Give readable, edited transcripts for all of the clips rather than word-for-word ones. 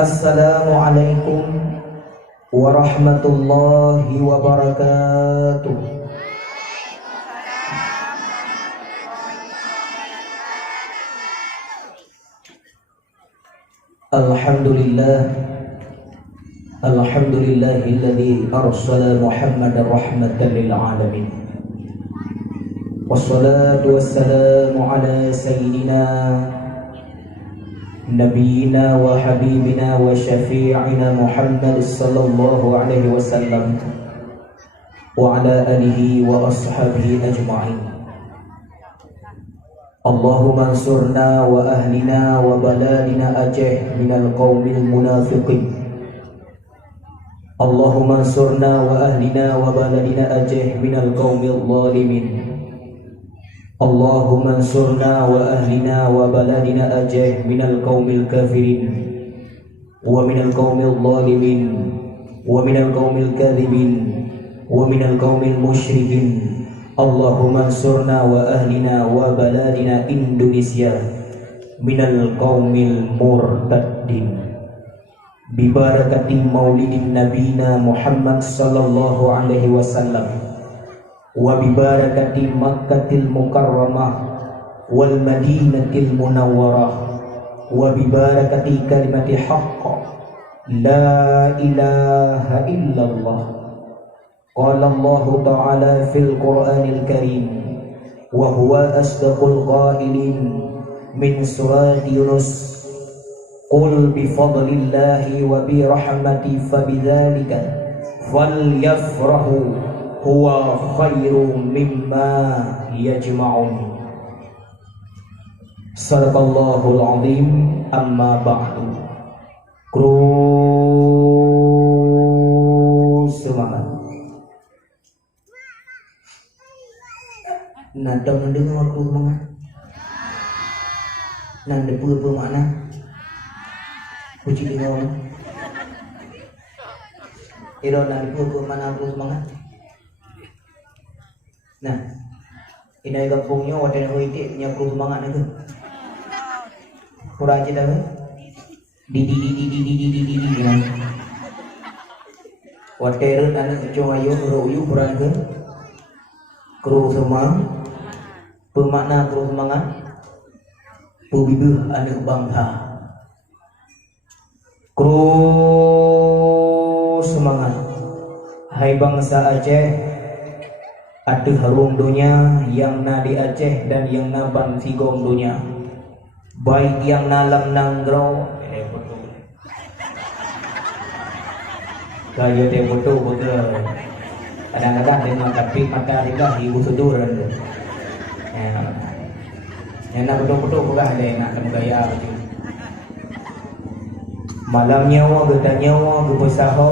Assalamualaikum warahmatullahi wabarakatuh. Alhamdulillahilladzi arsala Muhammadar rahmatan lil alamin. Wassalatu wassalamu ala sayyidina Nabiina wa habibina wa syafi'ina Muhammad sallallahu alaihi wasallam wa ala alihi wa ashabihi ajma'in. Allahumma ansurna wa ahlina wa baladina Aceh minal qaumil munafiqin. Allahumma ansurna wa ahlina wa baladina Aceh minal qaumil zalimin. Allahumma ansurna wa ahlina wa baladina Aceh minal qaumil kafirin wa minal qaumil zalimin wa minal qaumil kadhibin wa minal qaumil musyrikin. Allahumma ansurna wa ahlina wa baladina Indonesia minal qaumil murtaddin. Bi barakati maulidin nabina Muhammad sallallahu alaihi wasallam wa bi barakati Makkatil Mukarramah wal Madinatil Munawwarah wa bi barakati kalimati haqq la ilaha illallah. Qala Allah ta'ala fil Qur'anil Karim wa huwa asdaqul qailin min surat Yunus. Qul bi fadlillahi wa bi rahmati fabidzalika falyafrahu huwa khairum mimma yajma'un. Sadaqallahul azim. Amma ba'du. Semangat. Nada mendengar aku semangat. Nanda pula bermakna puji dengan Iro nanda pula bermakna aku semangat. Nah, ini kampungnya wadah nak itik punya perlu semangat itu. Kurang aja dah. Di. Wadah rut anak cung ayu royu kurang ke. Kru semang. Bermakna kru semangat. Pubibuh anak bangsa. Kru semangat. Hai bangsa Aceh. Ada harum dunia yang na di Aceh dan yang na ban sigong dunia. Baik yang na lam nanggro kaya dia betul. Kadang-kadang dia mengatakan mata dia ibu seduran tu. Yang na betul-betul pula dia nak kena gaya betul. Malam nyawa geta nyawa berusaha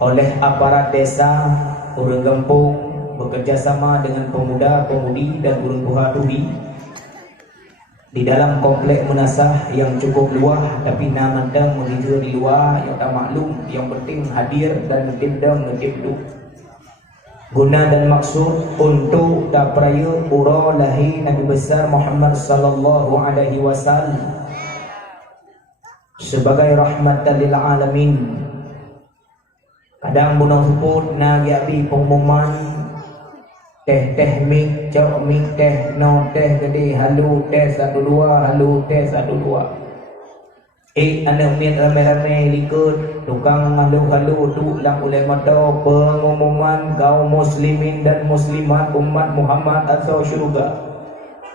oleh aparat desa, orang kampung bekerjasama dengan pemuda-pemudi dan urun puha-turi di dalam komplek munasah yang cukup luas, tapi namandang menghijau di luar yang tak maklum, yang penting hadir dan ngedam ngedip. Guna dan maksud untuk tak peraya pura lahir Nabi besar Muhammad sallallahu alaihi wasallam sebagai rahmatan lil alamin. Kadang bunang sebut nagi api pengumuman teh mik cok mik teh no teh gede halu teh 1 2 halu teh 1 2. Anak miat rame-rame likut tukang halu tu lang oleh mata pengumuman kaum muslimin dan muslimat umat Muhammad asal syurga.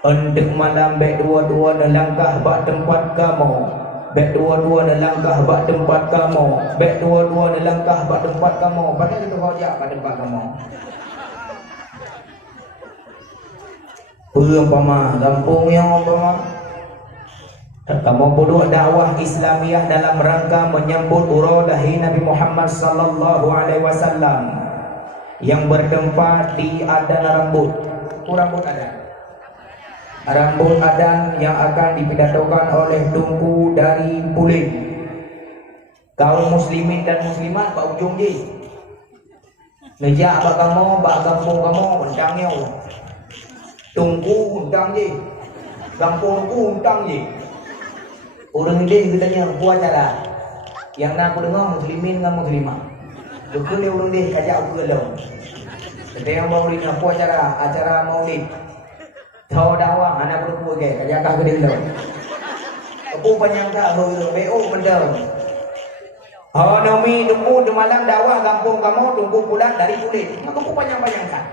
Untuk malam bek dua-dua nelangkah bak tempat kamu. Bek dua-dua nelangkah bak tempat kamu. Bek dua-dua nelangkah bak tempat kamu. Padahal kita rojak bak tempat kamu. Umpama kampung yang umpama kamu buat dakwah Islamiah dalam rangka menyambut uradahi Nabi Muhammad sallallahu alaihi wasallam yang bertempat di Adan Rambut. Rambut Adan. Rambut Adan yang akan dipidatokan oleh Tunku dari Puling. Kaum muslimin dan muslimat bak ujung je. Ngejak bak kamu, bak kampung kamu, undangnya. Tunku undang je. Kampungku undang je. Orang ini katanya buat acara yang nak aku dengar muslimin dengan muslimah. Betul dia orang dia kajak aku gelong. Katanya maulid nak buat acara maulid. Tahu dakwah anak berkuah ke kajak kah gelong. Aku panjang tak huru BO benda. Oh nomi tunggu di malam dakwah kampung kamu tunggu pulang dari kulit. Maka aku panjang-panjang kan.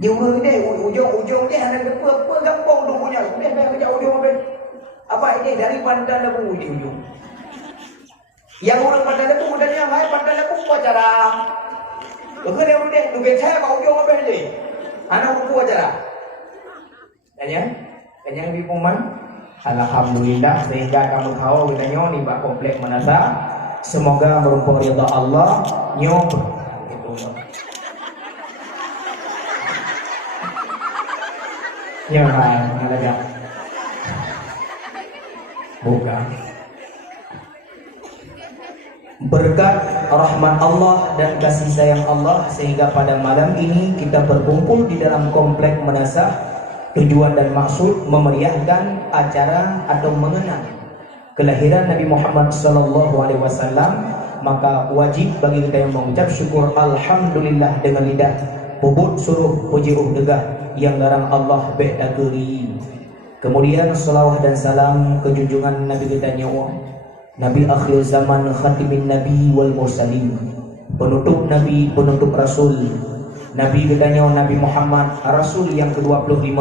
Di ujung dia ada apa kampung tunggunya. Dia dah kajak ujung apa? Apa ini dari Pandan Lebu di ujung. Yang orang Pandan Lebu mudahnya hai Pandan Lebu acara. Bukan dia udah duit saya mau ujung apa ni? Anak buku acara. Tanya lebih puman. Alhamdulillah sehingga kamu tahu kita ni bak komplek manasa. Semoga berupa ridha Allah nyom gitu. Ada. Bukan. Berkat rahmat Allah dan kasih sayang Allah sehingga pada malam ini kita berkumpul di dalam komplek Manasah. Tujuan dan maksud memeriahkan acara atau mengenang kelahiran Nabi Muhammad SAW, maka wajib bagi kita yang mengucap syukur alhamdulillah dengan lidah puput suruh puji degah yang larang Allah be'takuri. Kemudian salawat dan salam ke junjungan Nabi kita nyawa Nabi akhir zaman khatimin Nabi wal mursalin, penutup Nabi, penutup Rasul, Nabi katanya Nabi Muhammad Rasul yang ke-25,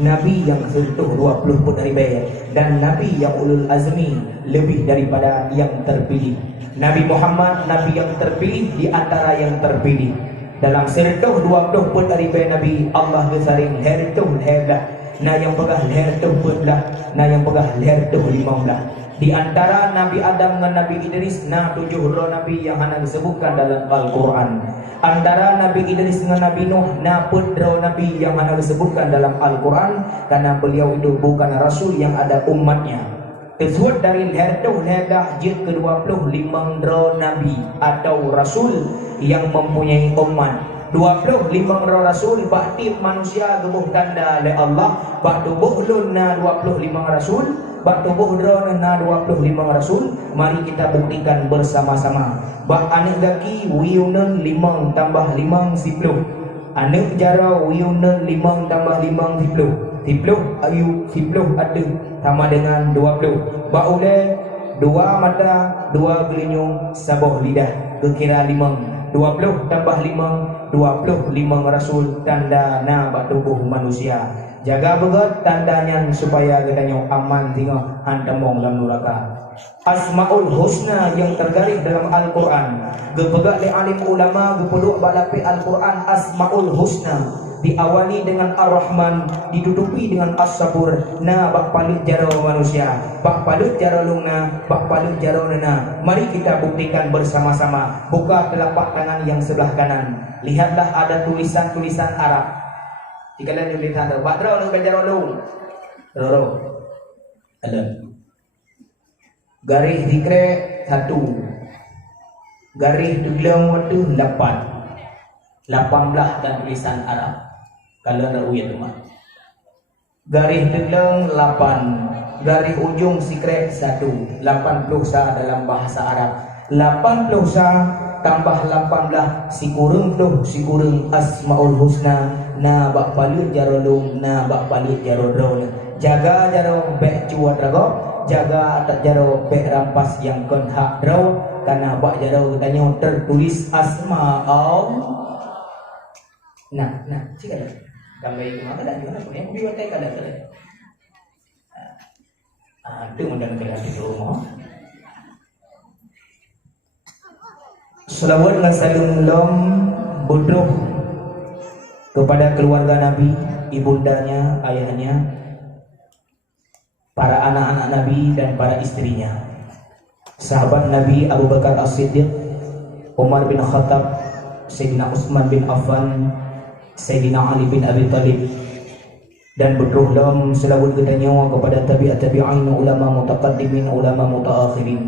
Nabi yang ke-20 pun dari bayar, dan Nabi yang ulul azmi lebih daripada yang terpilih. Nabi Muhammad Nabi yang terpilih di antara yang terpilih. Dalam 120 pun dari bayar Nabi Allah besaring hertuh herdah. Nah yang pegah hertuh putlah, nah yang pegah hertuh 15. Di antara Nabi Adam dan Nabi Idris, nah 7 roh Nabi yang hanya disebutkan dalam Al-Quran. Antara Nabi Idris dengan Nabi Nuh, nah putra Nabi yang hanya disebutkan dalam Al-Quran, karena beliau itu bukan Rasul yang ada umatnya. Tersebut dari hertuh herdah jid ke-25 roh Nabi atau Rasul yang mempunyai umat. 25 roh Rasul bakti manusia gebuh tanda oleh Allah. Bak tubuh luna 25 Rasul, bak tubuh drona 25 Rasul. Mari kita buktikan bersama-sama. Bak anak laki wiyunan 5 tambah 5 10. Anak jara wiyunan 5 tambah 5 10. 10 ayu 10 ada sama dengan 20. Bak ulai 2 mata 2 gelinyung sabuh lidah kekira 5. 20 tambah 5 25 Rasul tanda na bak tubuh manusia. Jaga begat tandanya supaya katanya aman tinggal antamong dalam neraka. Asmaul Husna yang tergaris dalam Al-Quran. Gepegak le alim ulama gepeluk balapi Al-Quran Asmaul Husna. Diawali dengan Ar-Rahman, ditutupi dengan As-Sabur. Na bak palut jaro manusia, bak palut jaro lungna, bak palut jaro nena. Mari kita buktikan bersama-sama. Buka telapak tangan yang sebelah kanan. Lihatlah ada tulisan-tulisan Arab. Jika kalian tulisan Arab, bak jaro lu jaro lu. Roro. Ada. Garis dikre 1. Garis dulang waktu 8. 18 dan tulisan Arab. Kalau ada uyat tu mah. Garis telang 8, garis ujung sikret 1. 80 sa dalam bahasa Arab. 80 sa tambah 18 sikurung Asmaul Husna. Na bak palut jarolung, na bak palut jarodron. Jaga jaro bek cuat rago, jaga atak jaro bek rampas yang kon hak draw. Karena bak jaro katanya tertulis Asmaul. Nah, cik ada. Gambar itu apa dah? Gimana pun yang biwat kada kada. Ada undang kada di rumah. Selawat dan salam bodoh kepada keluarga Nabi, ibundanya, ayahnya, para anak-anak Nabi dan para istrinya, sahabat Nabi Abu Bakar As-Siddiq, Umar bin Khattab, Sayyidina Utsman bin Affan, Sayyidina Ali bin Abi Talib, dan betul dalam selawat katanya kepada tabi'at tabi'in, ulama mutaqaddimin, ulama mutaakhirin,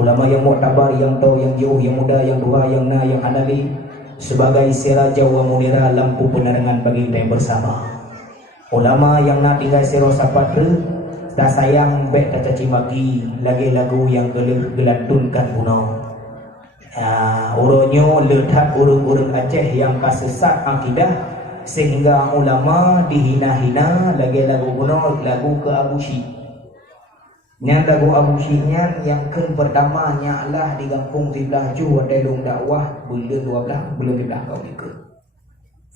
ulama yang mu'tabar, yang tahu, yang jauh, yang muda, yang dua, yang na, yang hanali, sebagai siraja wa munira, lampu penerangan bagi kita yang bersama. Ulama yang na tinggal siro sapatre tak sayang bet tak caci maki lagi lagu yang gelantunkan punau. Uronyo letak urung-urung Aceh yang kasesat akidah sehingga ulama dihina-hina lagi lagu punau lagu ke Abu Syih. Nya lagu Abu Syihnya yang pertama nyalah di kampung sebelah ju ada long dakwah bulan 12 belum dah kau ikut.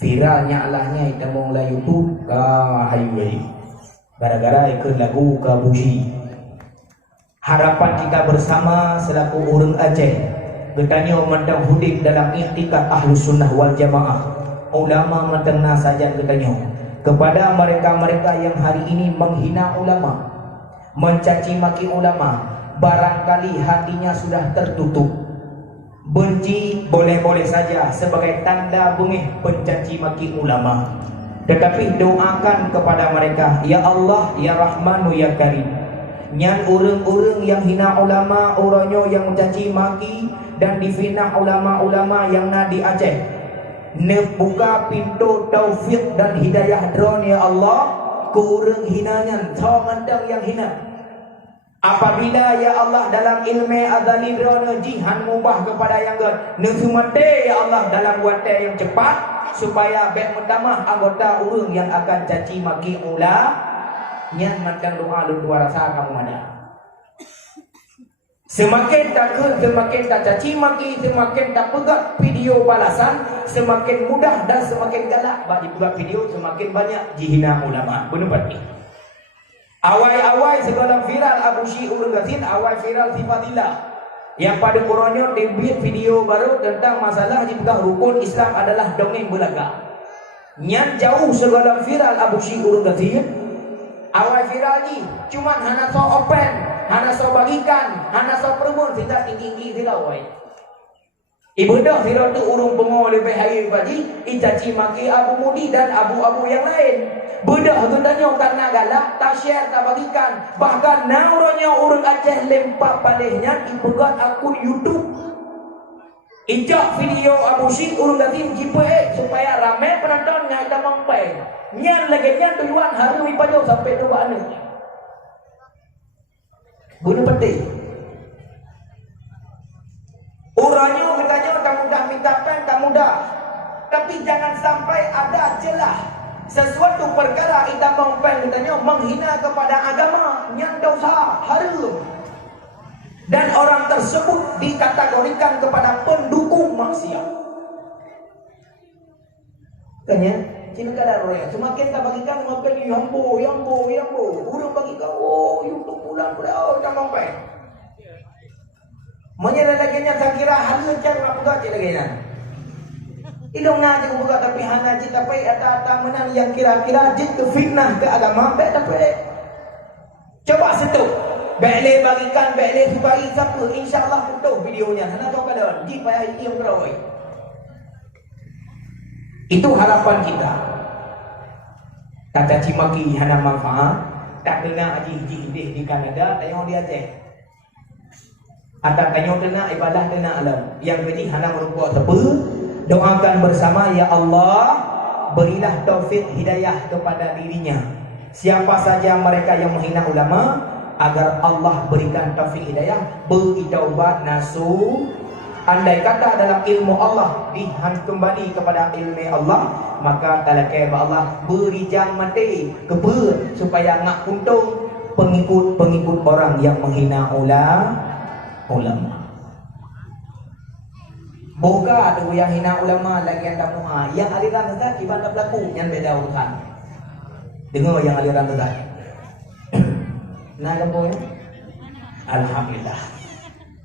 Viral nyalahnya kita mau la YouTube ke highway. Gara-gara ikut lagu ke Abu Syih. Harapan kita bersama selaku orang Aceh bertanya mentang hudik dalam i'tikad Ahlus Sunnah wal Jamaah. Ulama mentang saja bertanya kepada mereka-mereka yang hari ini menghina ulama, mencaci maki ulama, barangkali hatinya sudah tertutup. Benci boleh-boleh saja sebagai tanda bengih pencaci maki ulama. Tetapi doakan kepada mereka, ya Allah, ya Rahmanu, ya Karim. Nyan orang-orang yang hina ulama, orangnya yang mencaci maki dan difitnah ulama-ulama yang ada di Aceh. Buka pintu taufik dan hidayah dron ya Allah ke orang hinanya, tawandang yang hina. Apabila ya Allah dalam ilmu azali drona jihan mubah kepada yang gad nefumate ya Allah dalam wate yang cepat supaya bet pertama anggota urang yang akan caci maki nyan makan doa lu dua rasa kamu ada. Semakin takut, semakin tak caci maki, semakin tak pegat video balasan, semakin mudah dan semakin galak bagi pegat video, semakin banyak jihina ulama. Benar pasti. Awal-awal segala viral Abu Syih urang gasin, awal viral si Fadilah. Yang pada Qurannya dibuat video baru tentang masalah jika rukun Islam adalah dongeng belaga. Nyan jauh segala viral Abu Syih urang gasin. Awal viral ni cuma hana so open, hana so bagikan, hana so permun tidak tinggi-tinggi viral wai. Ibu dah viral tu urung pengo lebih hari pagi, icaci maki Abu Mudi dan abu-abu yang lain. Bedah tu tanya karena galak, tak share, tak bagikan. Bahkan nauronya orang Aceh lempar palihnya dipegat akun YouTube. Ijak video Abu Syih urung gatin jipe supaya ramai penonton yang ada mampai. Nyan lagi nyan tujuan hari pajau sampai 2 anu. Guna peti. Orangnya katanya kamu dah minta pen, kamu dah. Tapi jangan sampai ada celah sesuatu perkara kita mampai katanya menghina kepada agama, nyan dosa harum. Dan orang tersebut dikategorikan kepada pendukung maksiat. Tanya, cina kadar roya. Semakin tak bagikan, semakin yambo. Urang bagikan, oh YouTube pulang, oh tak mampai. Menyerah laginya saya kira halu cara buka cik laginya. Ilong ngaji buka tapi hana cik tapi ada menang yang kira-kira jik ke fitnah ke agama, baik tak boleh. Coba setuk. Baiklah bagikan, baiklah subai siapa, insya-Allah putus videonya. Hana tahu kada, di payah ini yang berawai. Itu harapan kita. Tak caci maki hana manfaat, tak kena aji di Kanada, tayong di Aceh. Atau tayong kena ibadah kena alam. Yang ini hana merupakan apa? Doakan bersama, ya Allah, berilah taufik hidayah kepada dirinya. Siapa saja mereka yang menghina ulama, agar Allah berikan taufik hidayah, bertaubat nasu. Andai kata dalam ilmu Allah kembali kepada ilmu Allah, maka talakai Allah beri jam mati keber supaya ngak kuntung pengikut-pengikut orang yang menghina ulama. Boga tu yang hina ulama lagi yang tak muha, yang aliran tadi ibadah berlaku yang beda urusan. Dengar yang aliran tadi. Nah, kamu alhamdulillah.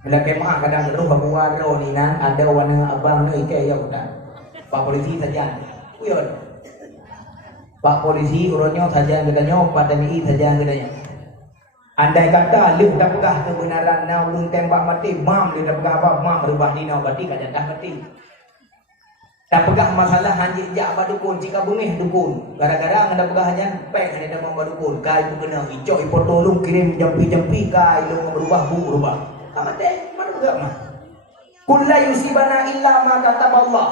Bila kemah kadang terus bawa ni nan ada warna abang ni ke ya bukan. Pak polisi saja. Uyun. Pak polisi urutnya saja katanya, Pak TNI saja katanya. Andai kata lu dah pegah kebenaran nau lu tembak mati, mam dia dah pegah apa? Mam berubah ni nau mati kan dah mati. Tak pegah masalah hanjik jak badukun jika bengih dukun. Gara-gara ada pegah hajan pek ada mau badukun. Kai tu kena hijau ipo tolong kirim jampi-jampi kai lu berubah berubah. Amate mana pegah mah. Kullu yusibana illa ma kataballah.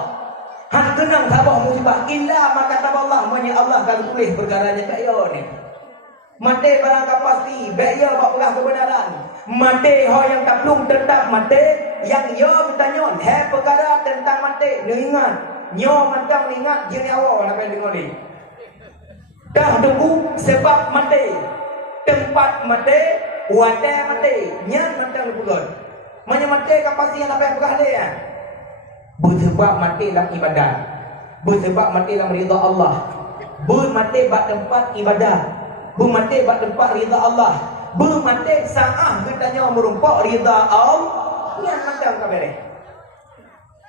Han kenang tabah musibah illa ma kataballah, manya Allah kalau tulis perkaranya kaya ni. Mati barang pasti, baik ya buat pegang kebenaran. Mati ho yang tak belum tetap mati, yang yo bertanya, he perkara tentang mati, ni ingat, nyo mantang ingat je nyawa apa yang dengar ni. Dah tunggu sebab mati, tempat mati, wadah mati, nyan mantang berpegang. Mana mati kapasi yang apa yang pegang dia? Bersebab mati dalam ibadat, bersebab mati dalam ridha Allah, bermati bak tempat ibadat, bermati bak tempat ridha Allah, bermati saah katanya merumpak ridha Allah. Yang macam kabere.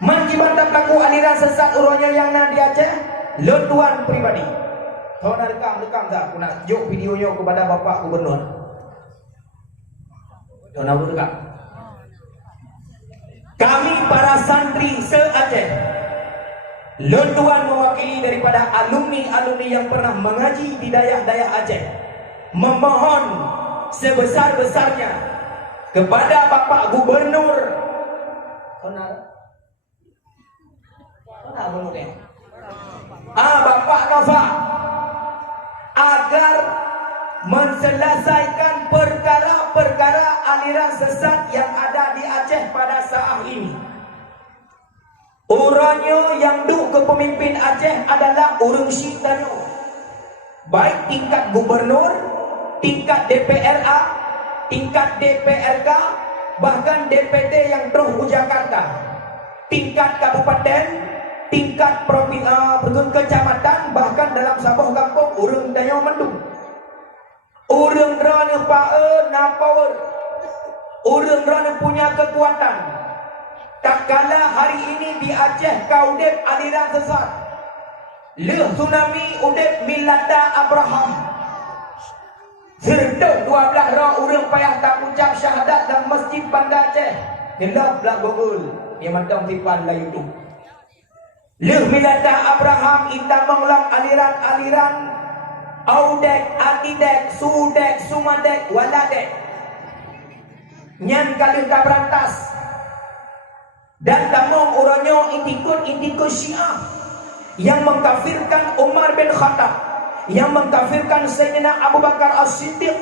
Man jibatan pelaku aliran sesat urangnya yang nak dia Aceh, letuan pribadi. Kau nak rekam dah, aku nak jok videonya kepada Bapak Gubernur. Kau nak rekam. Kami para santri se-Aceh, letuan mewakili daripada alumni-alumni yang pernah mengaji di daerah-daerah Aceh, memohon sebesar-besarnya kepada Bapak Gubernur. Mana gubernur ni? Bapak Nova, agar menselesaikan perkara-perkara aliran sesat yang ada di Aceh pada saat ini. Orangnya yang duduk kepemimpin Aceh adalah orang Syitanyo, baik tingkat gubernur, tingkat DPRA, tingkat DPRK, bahkan DPD yang terus ke Jakarta, tingkat kabupaten, tingkat provinsi, kecamatan, bahkan dalam Sabah kampung orang Dayo Mendung. Orang rana power, orang rana punya kekuatan. Tak kala hari ini di Aceh kau udip aliran sesat, leh tsunami udip milada Abraham. Serduk 12 orang payah tak ucap syahadat dalam masjid Bandar Aceh. Gelap lah Google, dia macam tipan lah YouTube. Leh milada Abraham intamang ulang aliran-aliran Audek, Atidek, Sudek, Sumadek, Waladek. Nyan kali tak berantas. Dan tamong orangnya intikut Syiah yang mengkafirkan Umar bin Khattab, yang mengkafirkan Sayyidina Abu Bakar As-Siddiq,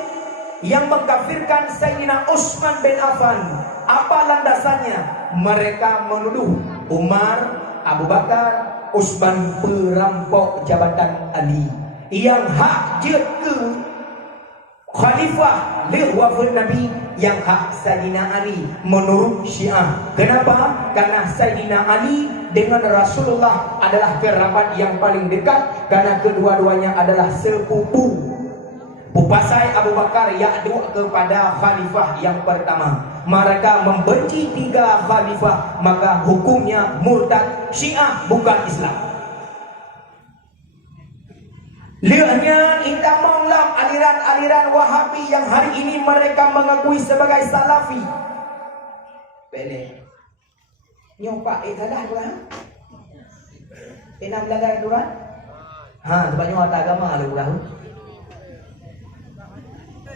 yang mengkafirkan Sayyidina Utsman bin Affan. Apa landasannya? Mereka menuduh Umar, Abu Bakar, Utsman perampok jabatan Ali, yang hak je ke khalifah li wafil Nabi, yang hak Sayyidina Ali menurut Syiah. Kenapa? Karena Sayyidina Ali dengan Rasulullah adalah kerabat yang paling dekat, karena kedua-duanya adalah sepupu. Pupasai Abu Bakar ya'du kepada khalifah yang pertama. Mereka membenci 3 khalifah, maka hukumnya murtad. Syiah bukan Islam. Lihatnya intamonglah aliran-aliran Wahabi yang hari ini mereka mengakui sebagai Salafi. Bele. Nyopak salah tuan. Enam belajar tuan. Sebabnya orang agama lu tahu.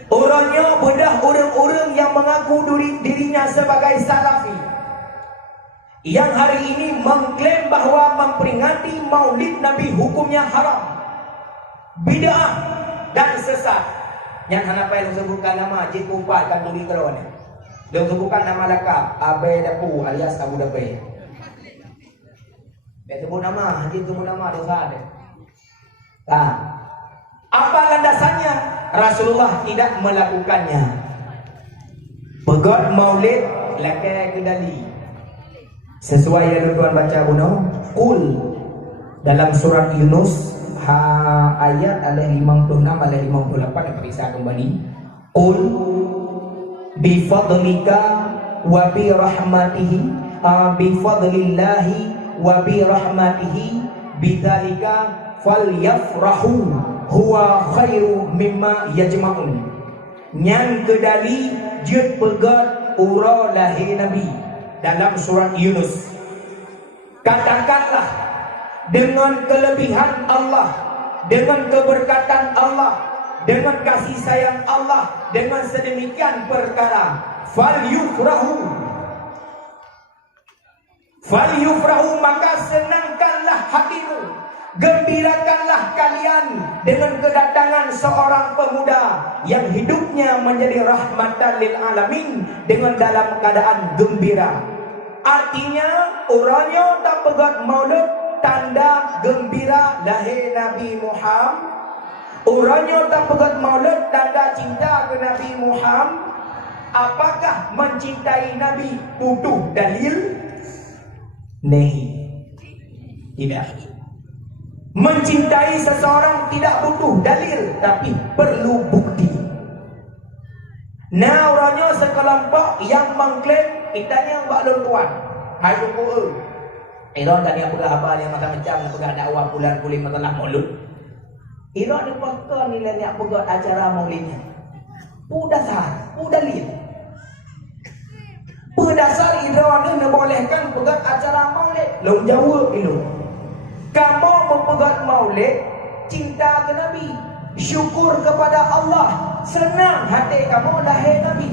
Orangnya bedah orang-orang yang mengaku dirinya sebagai Salafi, yang hari ini mengklaim bahwa memperingati Maulid Nabi hukumnya haram, bid'ah dan sesat. Yang kenapa yang sebutkan nama Cik Kumpat kan tuli terus. Dia sebutkan nama lengkap Abe Dapu alias Abu Dape. Dia sebut nama, Haji sebut nama dosa ada. Apa landasannya? Rasulullah tidak melakukannya. Pegot Maulid lakai kendali. Sesuai yang tuan baca bunuh, Qul dalam surat Yunus ayat alih 56 alih 58 yang bisa kembali. Qul bi fadlika wa bi rahmatihi bi fadlillahi wa bi rahmatihi bidzalika falyafrahu huwa khairu mimma yajma'un. Nyan kedali jet pegat ura lahir Nabi dalam surat Yunus. Katakanlah dengan kelebihan Allah, dengan keberkatan Allah, dengan kasih sayang Allah, dengan sedemikian perkara falyufrahu, maka senangkanlah hatimu Gembirakanlah kalian dengan kedatangan seorang pemuda yang hidupnya menjadi rahmatan lil alamin dengan dalam keadaan gembira. Artinya orangnya tak pegat maulud tanda gembira lahir Nabi Muhammad. Orangnya tak pegat maulud tanda cinta ke Nabi Muhammad. Apakah mencintai Nabi butuh dalil? Nahi. Tidak. Mencintai seseorang tidak butuh dalil, tapi perlu bukti. Nah, orangnya sekelompok yang mengklaim kitanya yang baklul tuan. Hai tunggu. Iron tadi apa apa yang macam-macam pegang dakwah bulan kuling masalah maulud. Iron ni pakar nilai yang pegang acara maulidnya. Dasar, dalil. Berdasar Iron ni bolehkan pegang acara maulid. Long jawab itu. Kamu mempegat maulid, cinta ke Nabi, syukur kepada Allah, senang hati kamu lahir Nabi.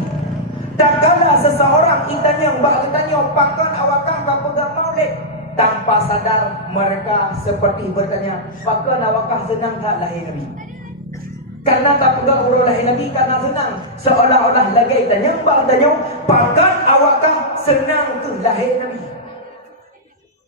Tak kala seseorang itanya bertanya, pakan awakang kau pegat maulid, tanpa sadar mereka seperti bertanya, pakan awakah senang tak lahir Nabi? Karena tak pegat urut lahir Nabi karena senang, seolah-olah lagi tanya, pakan awakah senang ke lahir Nabi?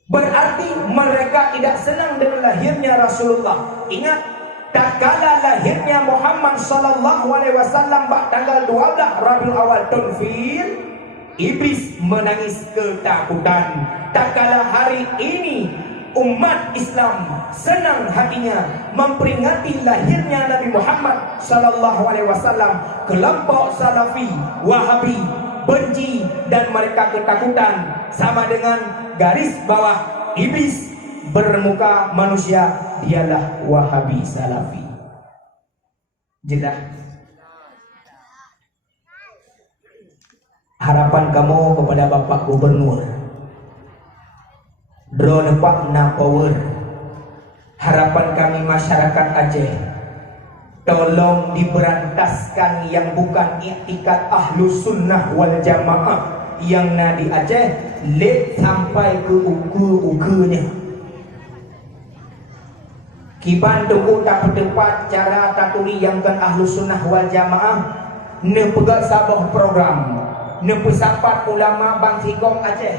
Berarti mereka tidak senang dengan lahirnya Rasulullah. Ingat, tak kala lahirnya Muhammad sallallahu alaihi wasallam tanggal 12 Rabiul Awal Tunfil, iblis menangis ketakutan. Tak kala hari ini umat Islam senang hatinya memperingati lahirnya Nabi Muhammad sallallahu alaihi wasallam, kelompok Salafi, Wahabi benci dan mereka ketakutan, sama dengan garis bawah iblis bermuka manusia, dialah Wahabi Salafi. Jelas. Harapan kamu kepada Bapak Gubernur, drone pak na power. Harapan kami masyarakat Aceh, tolong diberantaskan yang bukan i'tikad Ahlus Sunnah wal Jamaah yang di Aceh, let sampai ke uku-ukunya. Kiban tunggu tak berdebat cara tatuli yang kan Ahlus Sunnah wal Jamaah ne pegat sabah program ne pesapat ulama Bang Sigong Aceh,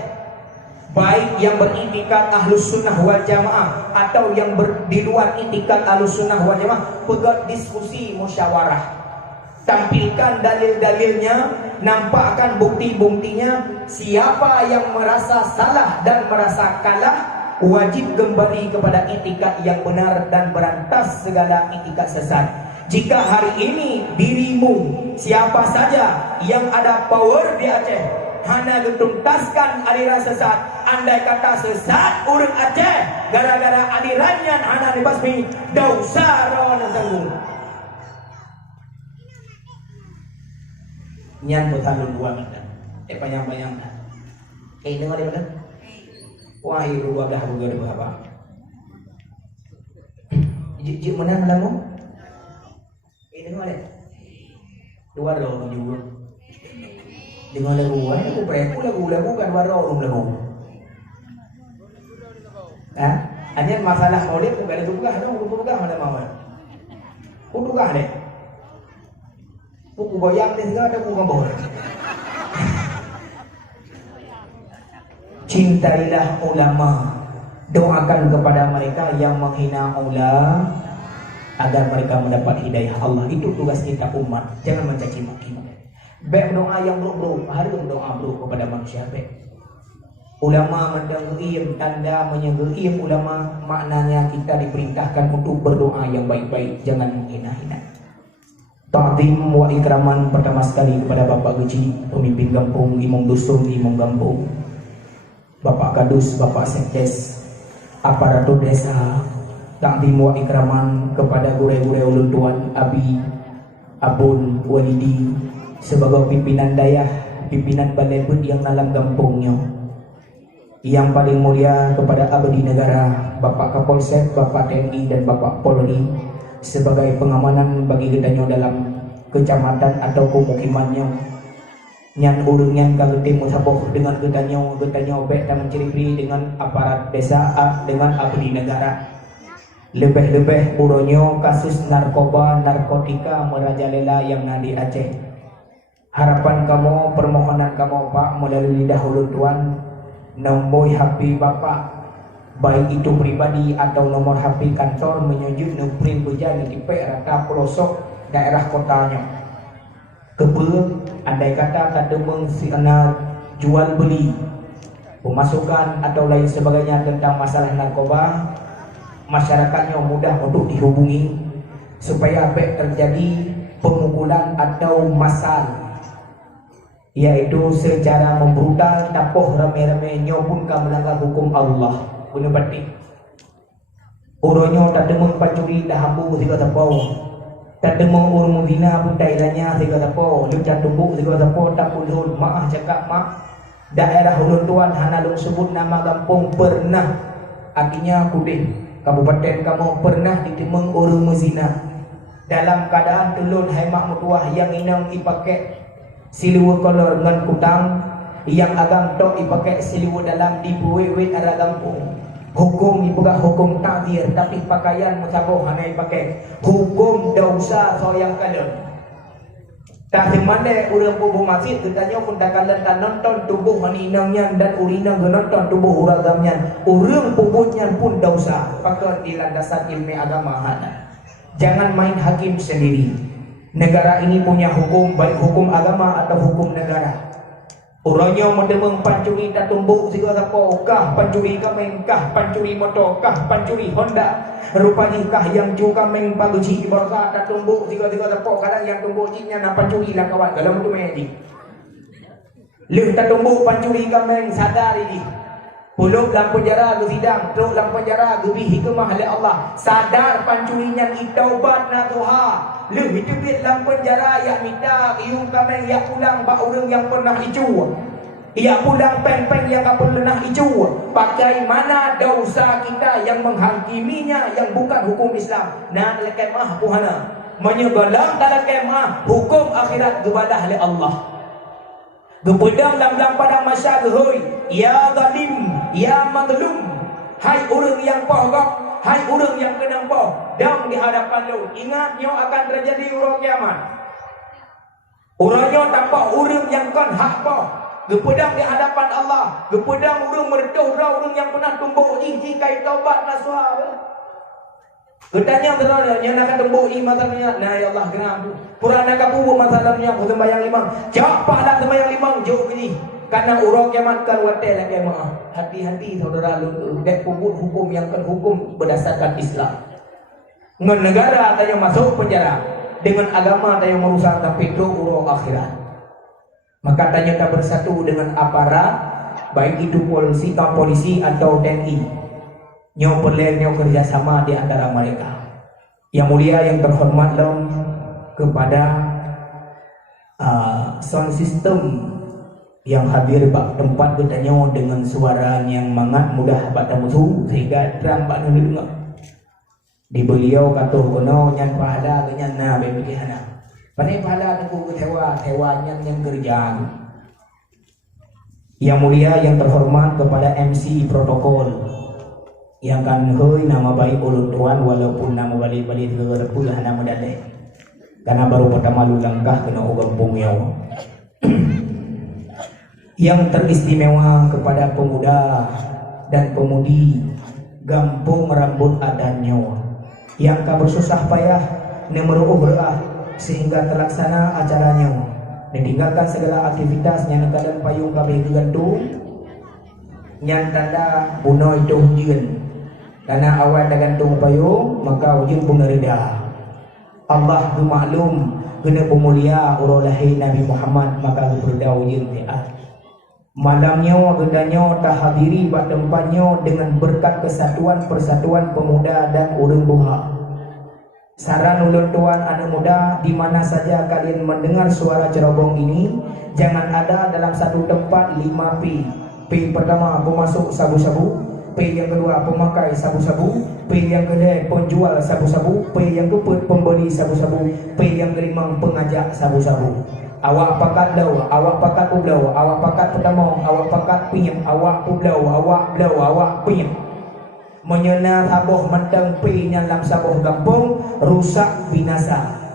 baik yang beritikad Ahlus Sunnah wal Jamaah atau yang di luar itikad Ahlus Sunnah wal Jamaah, pegat diskusi musyawarah. Tampilkan dalil-dalilnya, nampakkan bukti-buktinya. Siapa yang merasa salah dan merasa kalah, wajib kembali kepada itikad yang benar dan berantas segala itikad sesat. Jika hari ini dirimu, siapa saja yang ada power di Aceh, hanya tuntaskan aliran sesat, andai kata sesat urang Aceh gara-gara alirannya hanya dibasmi, dosa ron tanggung. Nyan bertalun dua meter. Payang-payang. Dengar dia benar? Wah, itu dua dah berapa? Jik menang lamu? Dengar dia. Dua roh juga. Dengar lagu, aku preku lagu kan dua roh lagu. Hanya masalah maulid bukan itu juga, ada mau. Kudu kah deh? Buku goyang ni segala ada buku gambar. Cintailah ulama, doakan kepada mereka yang menghina ulama agar mereka mendapat hidayah Allah. Itu tugas kita umat, jangan mencaci maki. Baik doa yang buruk, harus doa buruk kepada manusia. Baik ulama mendengerim, tanda menyengerim ulama, maknanya kita diperintahkan untuk berdoa yang baik-baik, jangan menghina-hina. Ta'zim wa ikraman pertama sekali kepada Bapak Geci, pemimpin kampung, imam dusun, imam kampung, Bapak Kadus, Bapak Sekdes, aparatur desa. Ta'zim wa ikraman kepada gure-gure ulun tuan, Abi, Abun, Walidi, sebagai pimpinan dayah, pimpinan balai pun yang dalam kampungnya. Yang paling mulia kepada abdi negara, Bapak Kapolsek, Bapak TNI dan Bapak Polri, sebagai pengamanan bagi gedanya dalam kecamatan atau pemukimannya. Nyan urung nyan kagete musaboh dengan gedanya obek dan menciri dengan aparat desa dengan abdi negara. Lebih-lebih uronyo kasus narkoba, narkotika merajalela yang nadi Aceh. Harapan kamu, permohonan kamu Pak melalui dahulu Tuan, nombor HP Bapak, baik itu pribadi atau nomor HP kantor menyujud nuprin bejani di rata pelosok daerah kotanya. Kebe, andai kata tak demeng si anak jual beli, pemasukan atau lain sebagainya tentang masalah narkoba, masyarakatnya mudah untuk dihubungi supaya baik terjadi pemukulan atau masal, yaitu secara membrutal tapoh rame-rame pun ka melanggar hukum Allah. Guna batik uronyo tak demeng pancuri dah hambu tiga tapau, tak demeng urung zina pun tak ilanya tiga tapau, lu tak tumbuk tiga tapau tak pulun maah cakap mak daerah ulun tuan hana lung sebut nama kampung pernah, artinya kudih kabupaten kamu pernah ditemeng orang mezina dalam keadaan telun hai mak mutuah yang inang ipakai siliwa kolor ngan kutang yang agam tok ipakai siliwa dalam dibuwe-we arah kampung. Hukum ibuka hukum takdir tapi pakaian musaboh hana ipakai hukum dosa soyang kalon. Tak semande urang pubuh masjid katanya pun tak kalan tak nonton tubuh maninangnya dan urinang nonton tubuh uragamnya. Urang pubuhnya pun dosa. Pakai di landasan ilmu agama hana. Jangan main hakim sendiri. Negara ini punya hukum, baik hukum agama atau hukum negara. Urangnya mendemeng pancuri tak tumbuk segala apa, kah pancuri kameng, kah pancuri motor, kah pancuri Honda. Rupanya kah yang juga kameng paguci ibarat tak tumbuk segala apa, kadang yang tumbuk cinya nak pancuri lah kawan dalam tu medik. Leh tak tumbuk pancuri kameng sadar ini. Puluk dalam penjara ke sidang, teruk dalam penjara ke hikmah oleh Allah. Sadar pancurinya itaubat na Tuhan. Leh hidup dalam penjara yang minta iung kameng yang pulang bak orang yang pernah icu. Ia pulang peng-peng yang tak pernah icu. Bagaimana dosa kita yang menghakiminya yang bukan hukum Islam. Nah dalam kemah Tuhan menyebelang dalam kemah hukum akhirat kepada oleh Allah. Gepedang dalam pada masa gehoi, ya zalim, ya mazlum. Hai orang yang pogok, hai orang yang kena poh, dam di hadapan lu. Ingatnya akan terjadi urang kiamat. Urangnya tampak orang yang kan hak poh. Gepedang di hadapan Allah, gepedang orang mertuh orang yang pernah tumbuk jiji kai taubat nasuha. Ketanya terus yang nak tembuk masalahnya, nah ya Allah kenapa? Purana kapu masalahnya sembahyang limang. Japahlah sembahyang limang jauh gini. Karena urang kiamat kan watel lah kiamat. Hati-hati saudara lu, dek hukum yang kan hukum berdasarkan Islam. Dengan negara ada yang masuk penjara, dengan agama ada yang merusak tapi itu urang akhirat. Maka tanya tak bersatu dengan aparat, baik itu polisi atau TNI. Nyo perlu kerjasama di antara mereka. Yang mulia yang terhormat dong kepada sound system yang hadir bak tempat katanya dengan suara yang mangat mudah bak musuh sehingga terang bak dengar. Di beliau kata kono nyan pahala kenyan na bebihana. Pane pahala tunggu tewa yang kerja. Yang mulia yang terhormat kepada MC protokol yang kan hoi nama baik ulun tuan walaupun nama balik-balik kerepulah nama daleh karena baru pertama lu langkah kena ugang pumio. Yang teristimewa kepada pemuda dan pemudi Gampung Rambut Adanyo yang ka bersusah payah nemeruh berah sehingga terlaksana acaranya, meninggalkan segala aktivitasnya nekadan payung kabeh gegantung nyan tanda buno itu hujan. Karena awal dah gantung payung, maka ujung pengerida. Allah bermaklum kena pemulia urang lahir Nabi Muhammad, maka berda ujung dia. Malamnya gendanya tak hadiri bak tempatnya dengan berkat kesatuan persatuan pemuda dan urang duha. Saran ulun tuan anak muda, di mana saja kalian mendengar suara cerobong ini, jangan ada dalam satu tempat 5 P. P pertama pemasuk sabu-sabu, P yang kedua pemakai sabu-sabu, P yang kedua penjual sabu-sabu, P yang keempat pembeli sabu-sabu, P yang kelima pengajak sabu-sabu. Awak pakat lau, awak pakat ublau, awak pakat pertama, awak pakat piyem, awak ublau, awak blau, awak piyem. menyena sabuh menteng pi dalam sabuh kampung rusak binasa.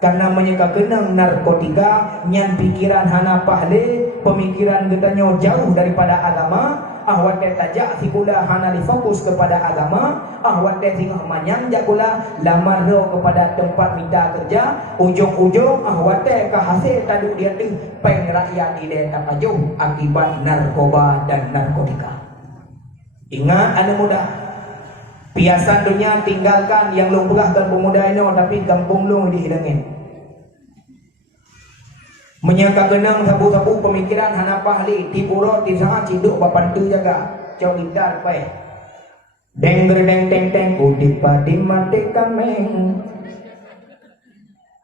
Karena menyeka kenang narkotika nyan pikiran hana pahle, pemikiran getanya jauh daripada agama, ahwat tajak sikula hana difokus kepada agama, ahwat singah manyang jakula lamar kepada tempat minta kerja, ujung-ujung ahwat ka hasil tadu dia tu peng rakyat di desa ajuh akibat narkoba dan narkotika. Ingat anak muda, piasan dunia tinggalkan yang lu pegah dan pemuda ini tapi kampung lu dihidangin. Menyangka genang sabu-sabu pemikiran hana pahli tiburo tisaha ciduk bapantu jaga jauh indar pai deng deng deng deng udipa di mati kameng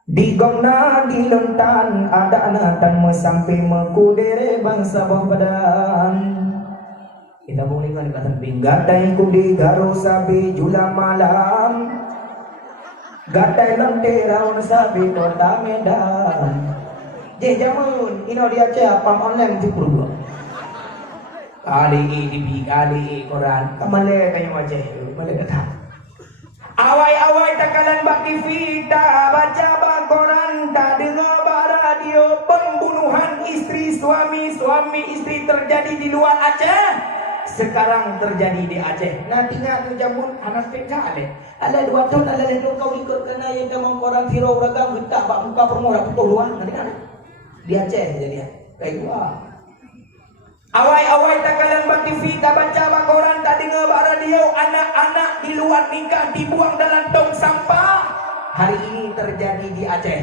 di gomna di lontan ada anatan mesampi mekudere bangsa badan. Kita boleh kan kata pinggatai kudi garo sabi jula malam gatai lentera un sabi kota Medan. Jamun, ino dia cakap online tu perlu. Kali koran, kemana kayu macam, mana kata? Awai takalan bakti vita, baca koran, tak dengar radio pembunuhan istri suami istri terjadi di luar Aceh. Sekarang terjadi di Aceh. Nanti tu jamun anak peka le. Ada 2 tahun ada le kau ikut kena yang kamu koran hero ragam kita bak muka permurah putus luar nanti kan. Di Aceh jadi kayak gua. Awai takalan bakti vita baca koran tak dengar radio anak-anak di luar nikah dibuang dalam tong sampah. Hari ini terjadi di Aceh.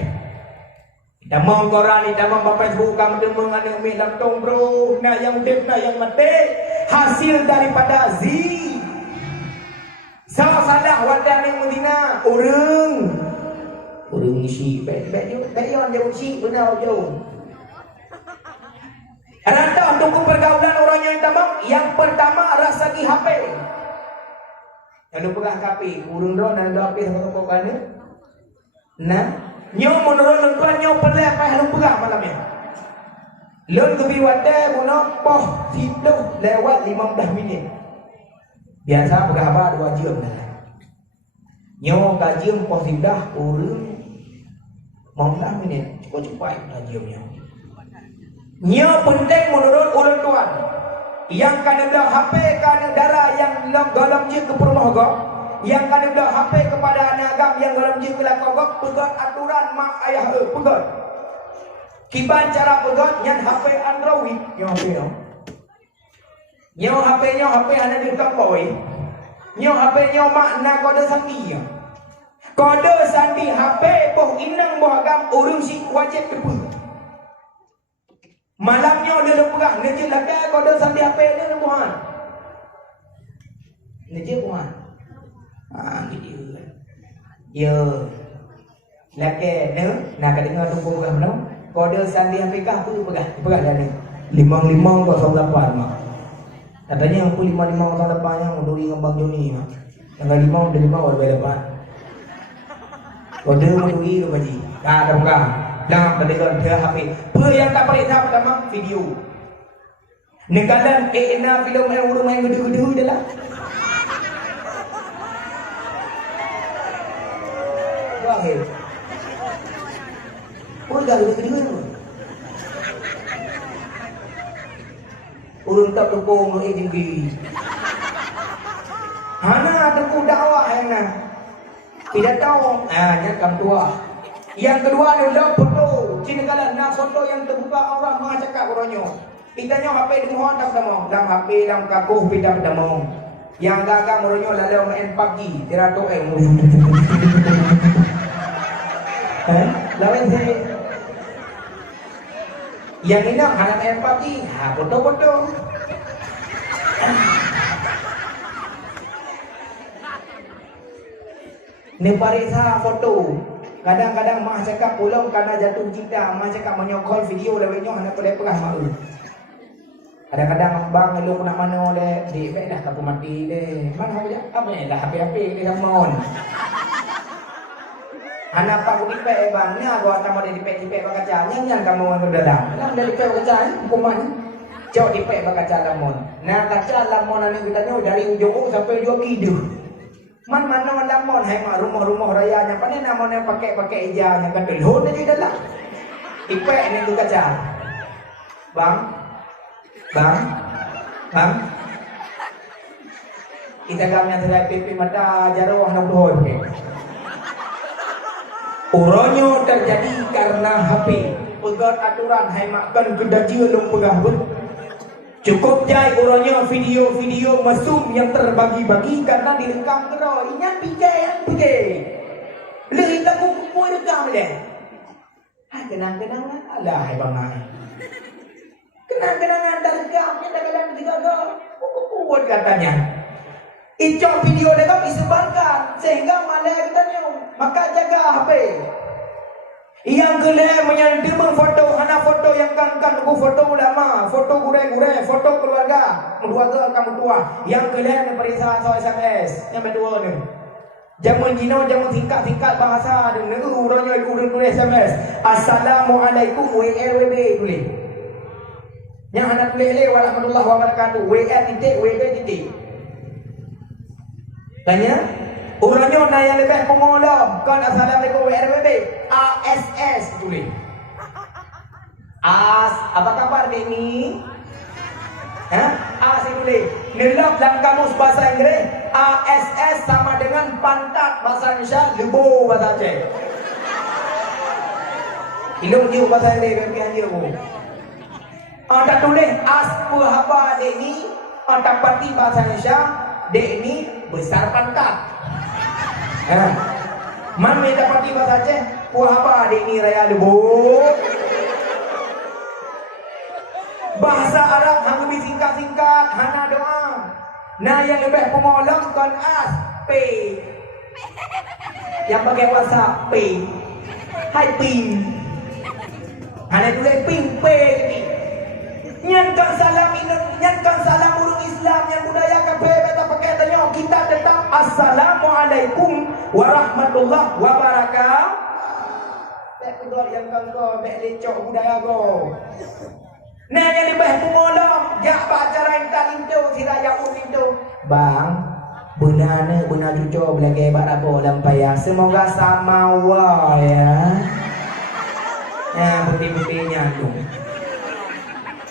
Kita mau koran kita mau Facebook kamu demeng ada umi dalam tong bro. Nah yang dep nah yang mati hasil daripada zi. Sama sadah wadah yang Medina urung isi bayon jauh si benar jauh. Rantau tunggu pergaulan orang yang tamam. Yang pertama rasaki HP. Kalau pegang HP, urung drone dan HP sama kepokan ni. Nah, nyo menurut tuan nyo perlu apa yang pegang malamnya. Lon kebi wate buno poh situ lewat 15 minit. Biasa pegang apa 2 jam dah. Nyo gajim poh sidah urung 15 minit. Cukup cepat gajimnya. Nyo penting menurut orang tuan. Yang kan ada HP kan darah yang dalam jik ke permahgok, yang kan ada HP kepada anak agam yang dalam jik ke lakogok, pegat aturan mak ayah pegat. Kiban cara pegat yang HP Android, nyo HP no. Nyo HP anak di boy. Nyo HP nyo makna kode sandi. Kode sandi HP boh inang boh agam urung si wajib kepu. Malamnya dia lepegah, nejek lagi kau dah sambil apa ni Tuhan. Nejek Tuhan. Gitu. Yo. Lagi ni, nak dengar tu pegah mana? Kau dah sambil apa kah tu pegah dah ni. 55 kau 98 mak. Katanya aku 55 98 yang duri dengan Bang Joni mak. Yang 5 udah 5 udah dapat. Kau dah duri tu baji. Dah pegah. Jangan mendengar dia HP. Apa yang tak periksa pertama video. Negalan ena film yang urung main gede-gede je lah. Wahai. Oh dah gede-gede tu. Urung tak dukung tinggi. Hana dukung dakwah hana. Tidak tahu. Jangan tua. Yang kedua adalah foto. Cinakalan nak foto yang terbuka orang mengacak orangnya. Kitanya HP di mohon tak temu. Dalam HP dalam kakuh tidak temu. Yang gagal orangnya lalu main PUBG. Tirato lawan saya. Yang ini anak main PUBG. Foto-foto. Ni parisa foto. Kadang-kadang mak cakap pulang karena jatuh cinta. Mak cakap menyokol video lewatnya anak pada perah malu. Kadang-kadang bang lu nak mana deh, di dah aku mati deh. Mana aja? Apa ni dah HP dia sama on. Anak pak di pe bang ni aku tamu di pe bang kaca. Nyan kamu anu dalam. Dalam dari pe kaca hukuman. Cok dipek kaca lamon. Nah kaca lamon anu kita nyo dari ujung sampai ujung kidul. Mana lamon hai mak rumah-rumah rayanya panen namanya pakai ijanya kan telur dia juga dalam. Ipek ni tu kaca. Bang. Kita gamnya telah pipi mata jarawah nak dohon ke. Uronyo terjadi karena HP. Pegat aturan hai makan kedaji long pegah pun. Cukup jai uronyo video mesum yang terbagi-bagi karena direkam kero. Ingat pikir. Lebih tak kumpul rekam le. Kenang-kenangan alah hai bangai. Kenang-kenangan rekamnya dah dalam tiga kuat katanya. Icok video mereka disebarkan sehingga malah katanya maka jaga HP. Yang kelima menyerima foto, hana foto yang kan aku foto ulama, foto gure-gure, foto keluarga kamu tua. Yang kelima periksa soal SMS. Yang kedua ni, jamun jino, jamun tingkat bahasa ada ni urangnya ikut SMS. Assalamualaikum WRWB tulis. Yang hana tulis le warahmatullahi wabarakatuh. WR.WB. Tanya, orangnya nak yang lebih pengolong. Kan assalamualaikum WRWB. ASS tulis. Apa kabar ni? As tulis. Nilap dalam kamus bahasa Inggeris, ASS sama dengan pantat bahasa Indonesia, lebu bahasa Aceh. Ilmu je bahasa Inggeris bagi hanya aku. Tak tulis as apa ni? Tak pati bahasa Indonesia. Dek ni besar pantat. Man ni dapat bahasa Aceh. Puah apa dek ni raya lebu. Bahasa Arab hang lebih singkat-singkat, hana doa. Nah yang lebih pengolong kan as P. Yang pakai WhatsApp P. Hai ping. Hana tulis ping P ni. Nyankan salam urung Islam yang budaya kafe beta pakai tanya kita tetap assalamualaikum warahmatullahi wabarakatuh. Tak kedua yang kau mek lecok budaya go. Nah yang lebih pengolong jak acara yang kali tu siraya itu. Bang, benar cucu belage barako lampaya. Semoga sama wa ya. Bukti-buktinya tu.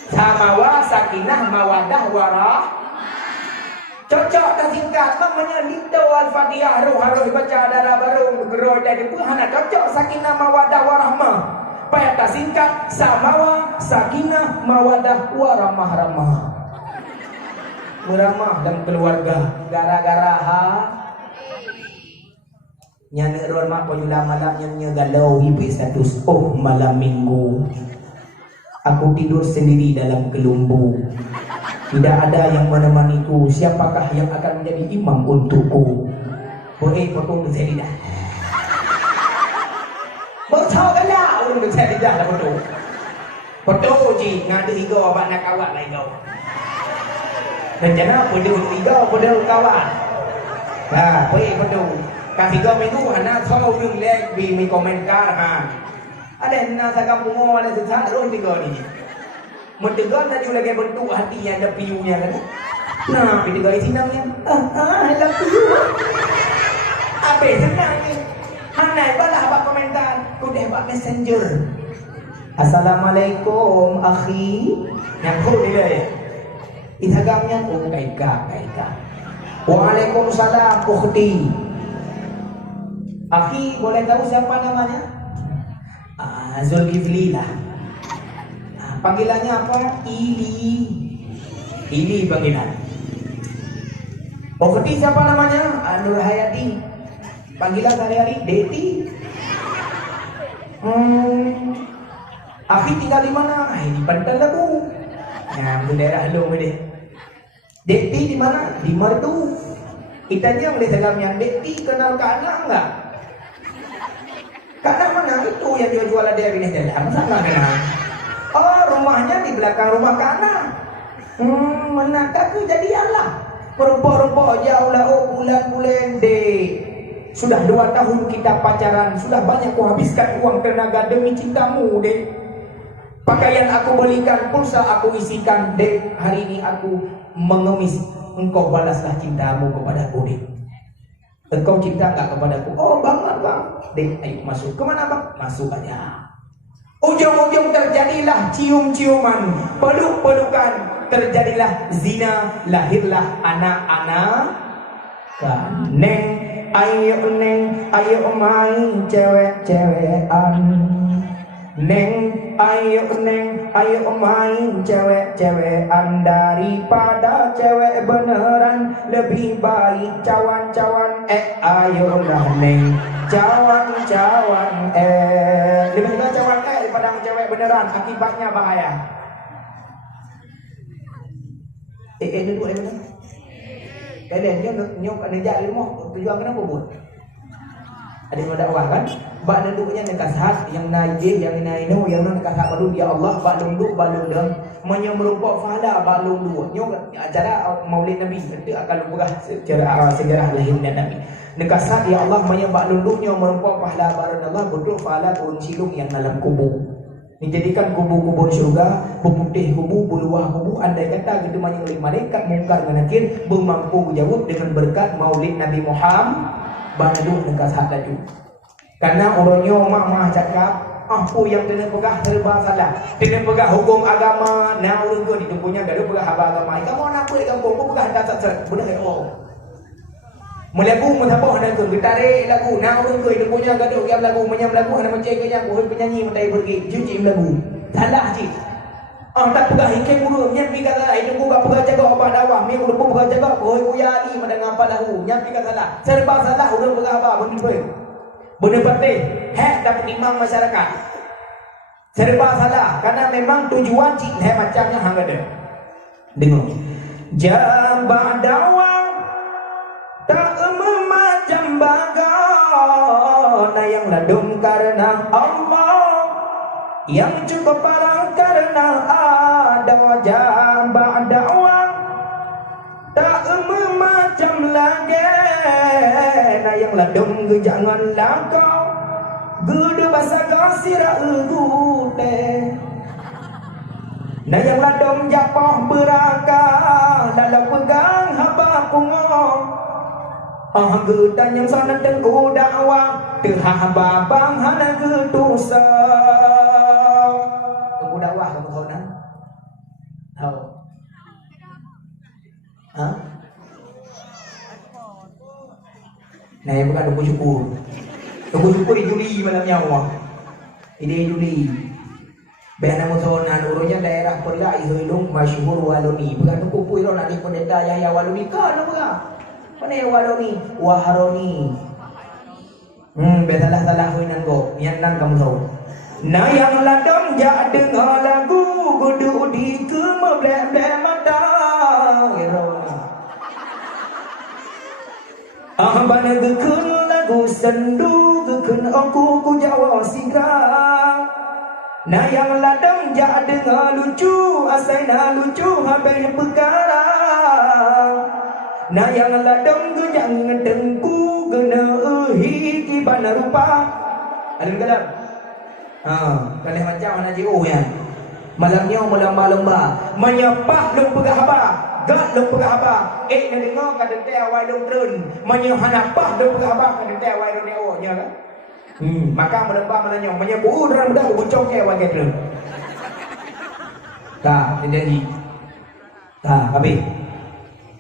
Samawa sakinah mawadah warah. Cocok dan singkat namanya Lindo Al-Fatihah roh baca darah baru geroy dari Tuhan cocok sakinah mawadah warahmah. Payata singkat samawa sakinah mawadah warahmah ramah. Meramah dan keluarga gara-gara nyana rumah pojula malam yang galau hibi status malam minggu. Aku tidur sendiri dalam gelumbu. Tidak ada yang menemaniku. Siapakah yang akan menjadi imam untukku? Boleh potong saya dah. Bocor kan dah urung saya dah lah potong. Potong je ngada higa abang nak kawat lah higa. Dan jangan potong higa potong kawat. Boleh potong. Kasih higa minggu anak kau urung leg mi komentar ada nasa kampung ada susah roh tiga ni. Mentegar tadi lagi bentuk hati yang ada piunya kan. Nah, tiga sinangnya. I love you. Apa senang ni? Hanai balah apa komentar. Ku dah buat messenger. Assalamualaikum akhi. Yang kau dia ya. Instagramnya kaika. Waalaikumsalam ukhti. Akhi boleh tahu siapa namanya? Zulkifli lah. Panggilannya apa? Ili panggilan. Ukhti siapa namanya? Nur Hayati. Panggilan sehari-hari Deti. Akhi tinggal di mana? Di Banten lah bu. Di daerah Halong ni. Deti di mana? Di Merdu. Kita yang boleh salam yang Deti kenal ke anak enggak? Karena mana itu yang jual dia bini jalan sama kenal. Oh rumahnya di belakang rumah kanan. Menata kejadianlah. Rupa-rupa jauh lah bulan-bulan dek. Sudah 2 tahun kita pacaran. Sudah banyak ku habiskan uang tenaga demi cintamu dek. Pakaian aku belikan, pulsa aku isikan. Dek, hari ini aku mengemis. Engkau balaslah cintamu kepadaku, Dek. Engkau cinta enggak kepadaku? Oh bang. Dek, ayo masuk. Kemana bang? Masuk aja. Ujung-ujung terjadilah cium-ciuman, peluk-pelukan, terjadilah zina, lahirlah anak-anak kan. Neng, ayo main cewek-cewekan. Neng, ayo main cewek-cewekan. Daripada cewek beneran, lebih baik cawan-cawan. Ayolah neng, cawan-cawan. Lebih baik cawan daripada cewek beneran, akibatnya bahaya. Dulu bener. Kalian nyok kerja ilmu tujuan kenapa buat? Ada yang dakwah kan? Bak duduknya nekasat yang naik yang naino yang nekasat baru dia Allah bak lunduk balundang menyemrupa fala bak lunduk. Nyok acara Maulid Nabi itu akan lupa sejarah lahirnya Nabi. Nekasat ya Allah menyembah lunduknya merupa pahala baran Allah betul fala turun silung yang dalam kubur. Dijadikan kubu-kubu surga, putih kubu, buluah kubu. Andai kata gitu banyak malaikat mungkar dan nakir bermampu jawab dengan berkat Maulid Nabi Muhammad bandu dengan sahaja. Karena orangnya mah cakap apa yang kena pegah serba salah. Kena pegah hukum agama, nah orang tu itu punya gaduh pegah agama. Kamu nak apa di kampung? Kau pegah tak benar oh. Melagu menapa hendak tu gitarik lagu nak urun ke dia punya gaduh yang lagu menyam lagu hendak mencek ke yang penyanyi mentai pergi cuci lagu salah cik tak pegah hikem guru nyampi kata itu gua pegah jaga obat dakwah mi guru pegah jaga koi kuya ali mendengar apa lahu nyampi kata salah serba salah urun pegah apa benar patih dapat imam masyarakat serba salah karena memang tujuan cik macamnya hang ada dengar jambah dakwah tak memacam bagana yang ladum karena Allah, yang cukup parah karena ada wajah dakwah. Tak memacam lagi na yang ladum jangan lakau gudu basa gasira ugute na yang ladum japah beraka dalam pegang haba pungo gedan yang sana tengku dakwah tehah babang hana getusa tengku dakwah kamu tahu kan? Tahu? Hah? Nah yang bukan tengku syukur di Juli malamnya Allah ini Juli Bena musonan urunya daerah Perla Ihulung Masyhur Waloni bukan tengku puiro nanti pendeta Yahya Waloni kan bukan? Mana yang waloni? Waharoni. Betalah huinan go. Niatan kamu tahu. Nah yang ladang jak dengar lagu gudu di kemeblek-blek mata. Bana gekun lagu sendu gekun aku ku Jawa sigrang. Nah yang ladang jak dengar lucu asaina lucu hampir perkara. Nah yang ladang gejang ngedengku gena hiki bana rupa ada kadang kalih macam mana jiu ya malamnya malam-malam menyepah lung pegah apa gak lung pegah apa nak dengar kadang teh awal lung trun menyehanapah lung pegah apa kadang teh awal lung neo nya kan maka melembah malanya menyebu dalam dah bucong ke awal trun tak jadi habis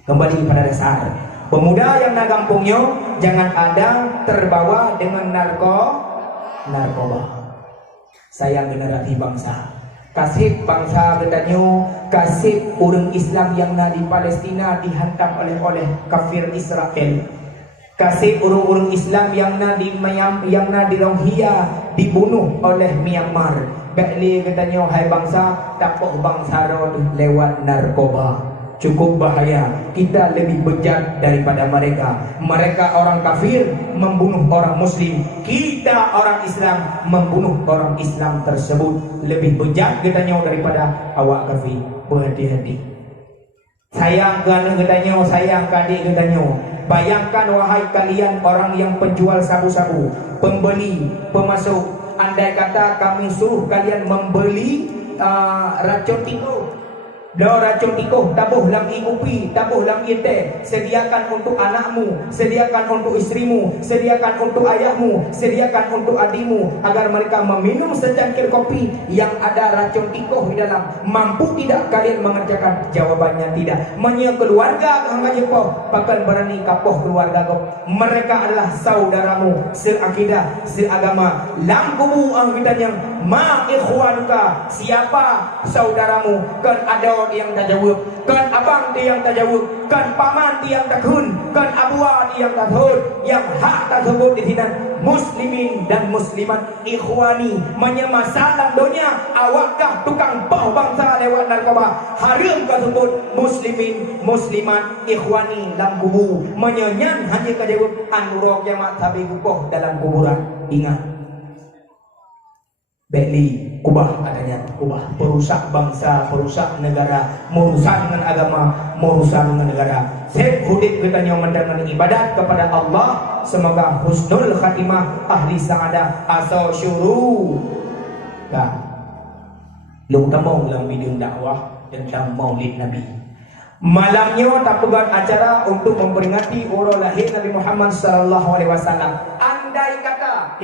kembali pada dasar pemuda yang nak kampungnya jangan ada terbawa dengan narkoba sayang generasi bangsa kasih bangsa bertanya kasih orang Islam yang di Palestina dihantam oleh kafir Israel kasih orang-orang Islam yang di Rohingya dibunuh oleh Myanmar bakli katanya hai bangsa tapok bangsa lewat narkoba cukup bahaya. Kita lebih bejat daripada mereka. Mereka orang kafir membunuh orang muslim. Kita orang Islam membunuh orang Islam tersebut. Lebih bejat katanya daripada awak kafir. Berhati-hati. Sayang katanya, sayang adik katanya. Bayangkan wahai kalian orang yang penjual sabu-sabu, pembeli, pemasuk. Andai kata kami suruh kalian membeli racun tikus. Dah racun tikus tabuh dalam igupi, tabuh dalam ite, sediakan untuk anakmu, sediakan untuk istrimu, sediakan untuk ayahmu, sediakan untuk adikmu agar mereka meminum secangkir kopi yang ada racun tikus di dalam. Mampu tidak kalian mengerjakan? Jawabannya tidak. Menye keluarga hangga jepoh, pakan berani kapoh keluarga kau. Mereka adalah saudaramu seakidah, seagama. Lam kubu ang yang ma ikhwanuka, siapa saudaramu? Kan ada yang tak jawab, kan abang dia yang tak jawab, kan paman dia yang tak hun, kan abua dia yang tak hun. Yang hak tersebut di sini muslimin dan muslimat. Ikhwani, menyemasalah dunia, awakkah tukang bau bangsa lewat narkoba? Haram tersebut muslimin muslimat. Ikhwani lam kubu, menyenyan hanya kejawab anurok kiamat tapi kupoh dalam kuburan. Ingat, Beli kubah adanya, kubah perusak bangsa, perusak negara, merusak dengan agama, merusak dengan negara. Saya hudib kita mendengar ibadat kepada Allah. Semoga husnul khatimah, ahli sa'adah, asal syuru. Nah, lu kamu dalam video dakwah tentang Maulid Nabi. Malamnya tak pegang acara untuk memperingati urus lahir Nabi Muhammad SAW. Andai kata,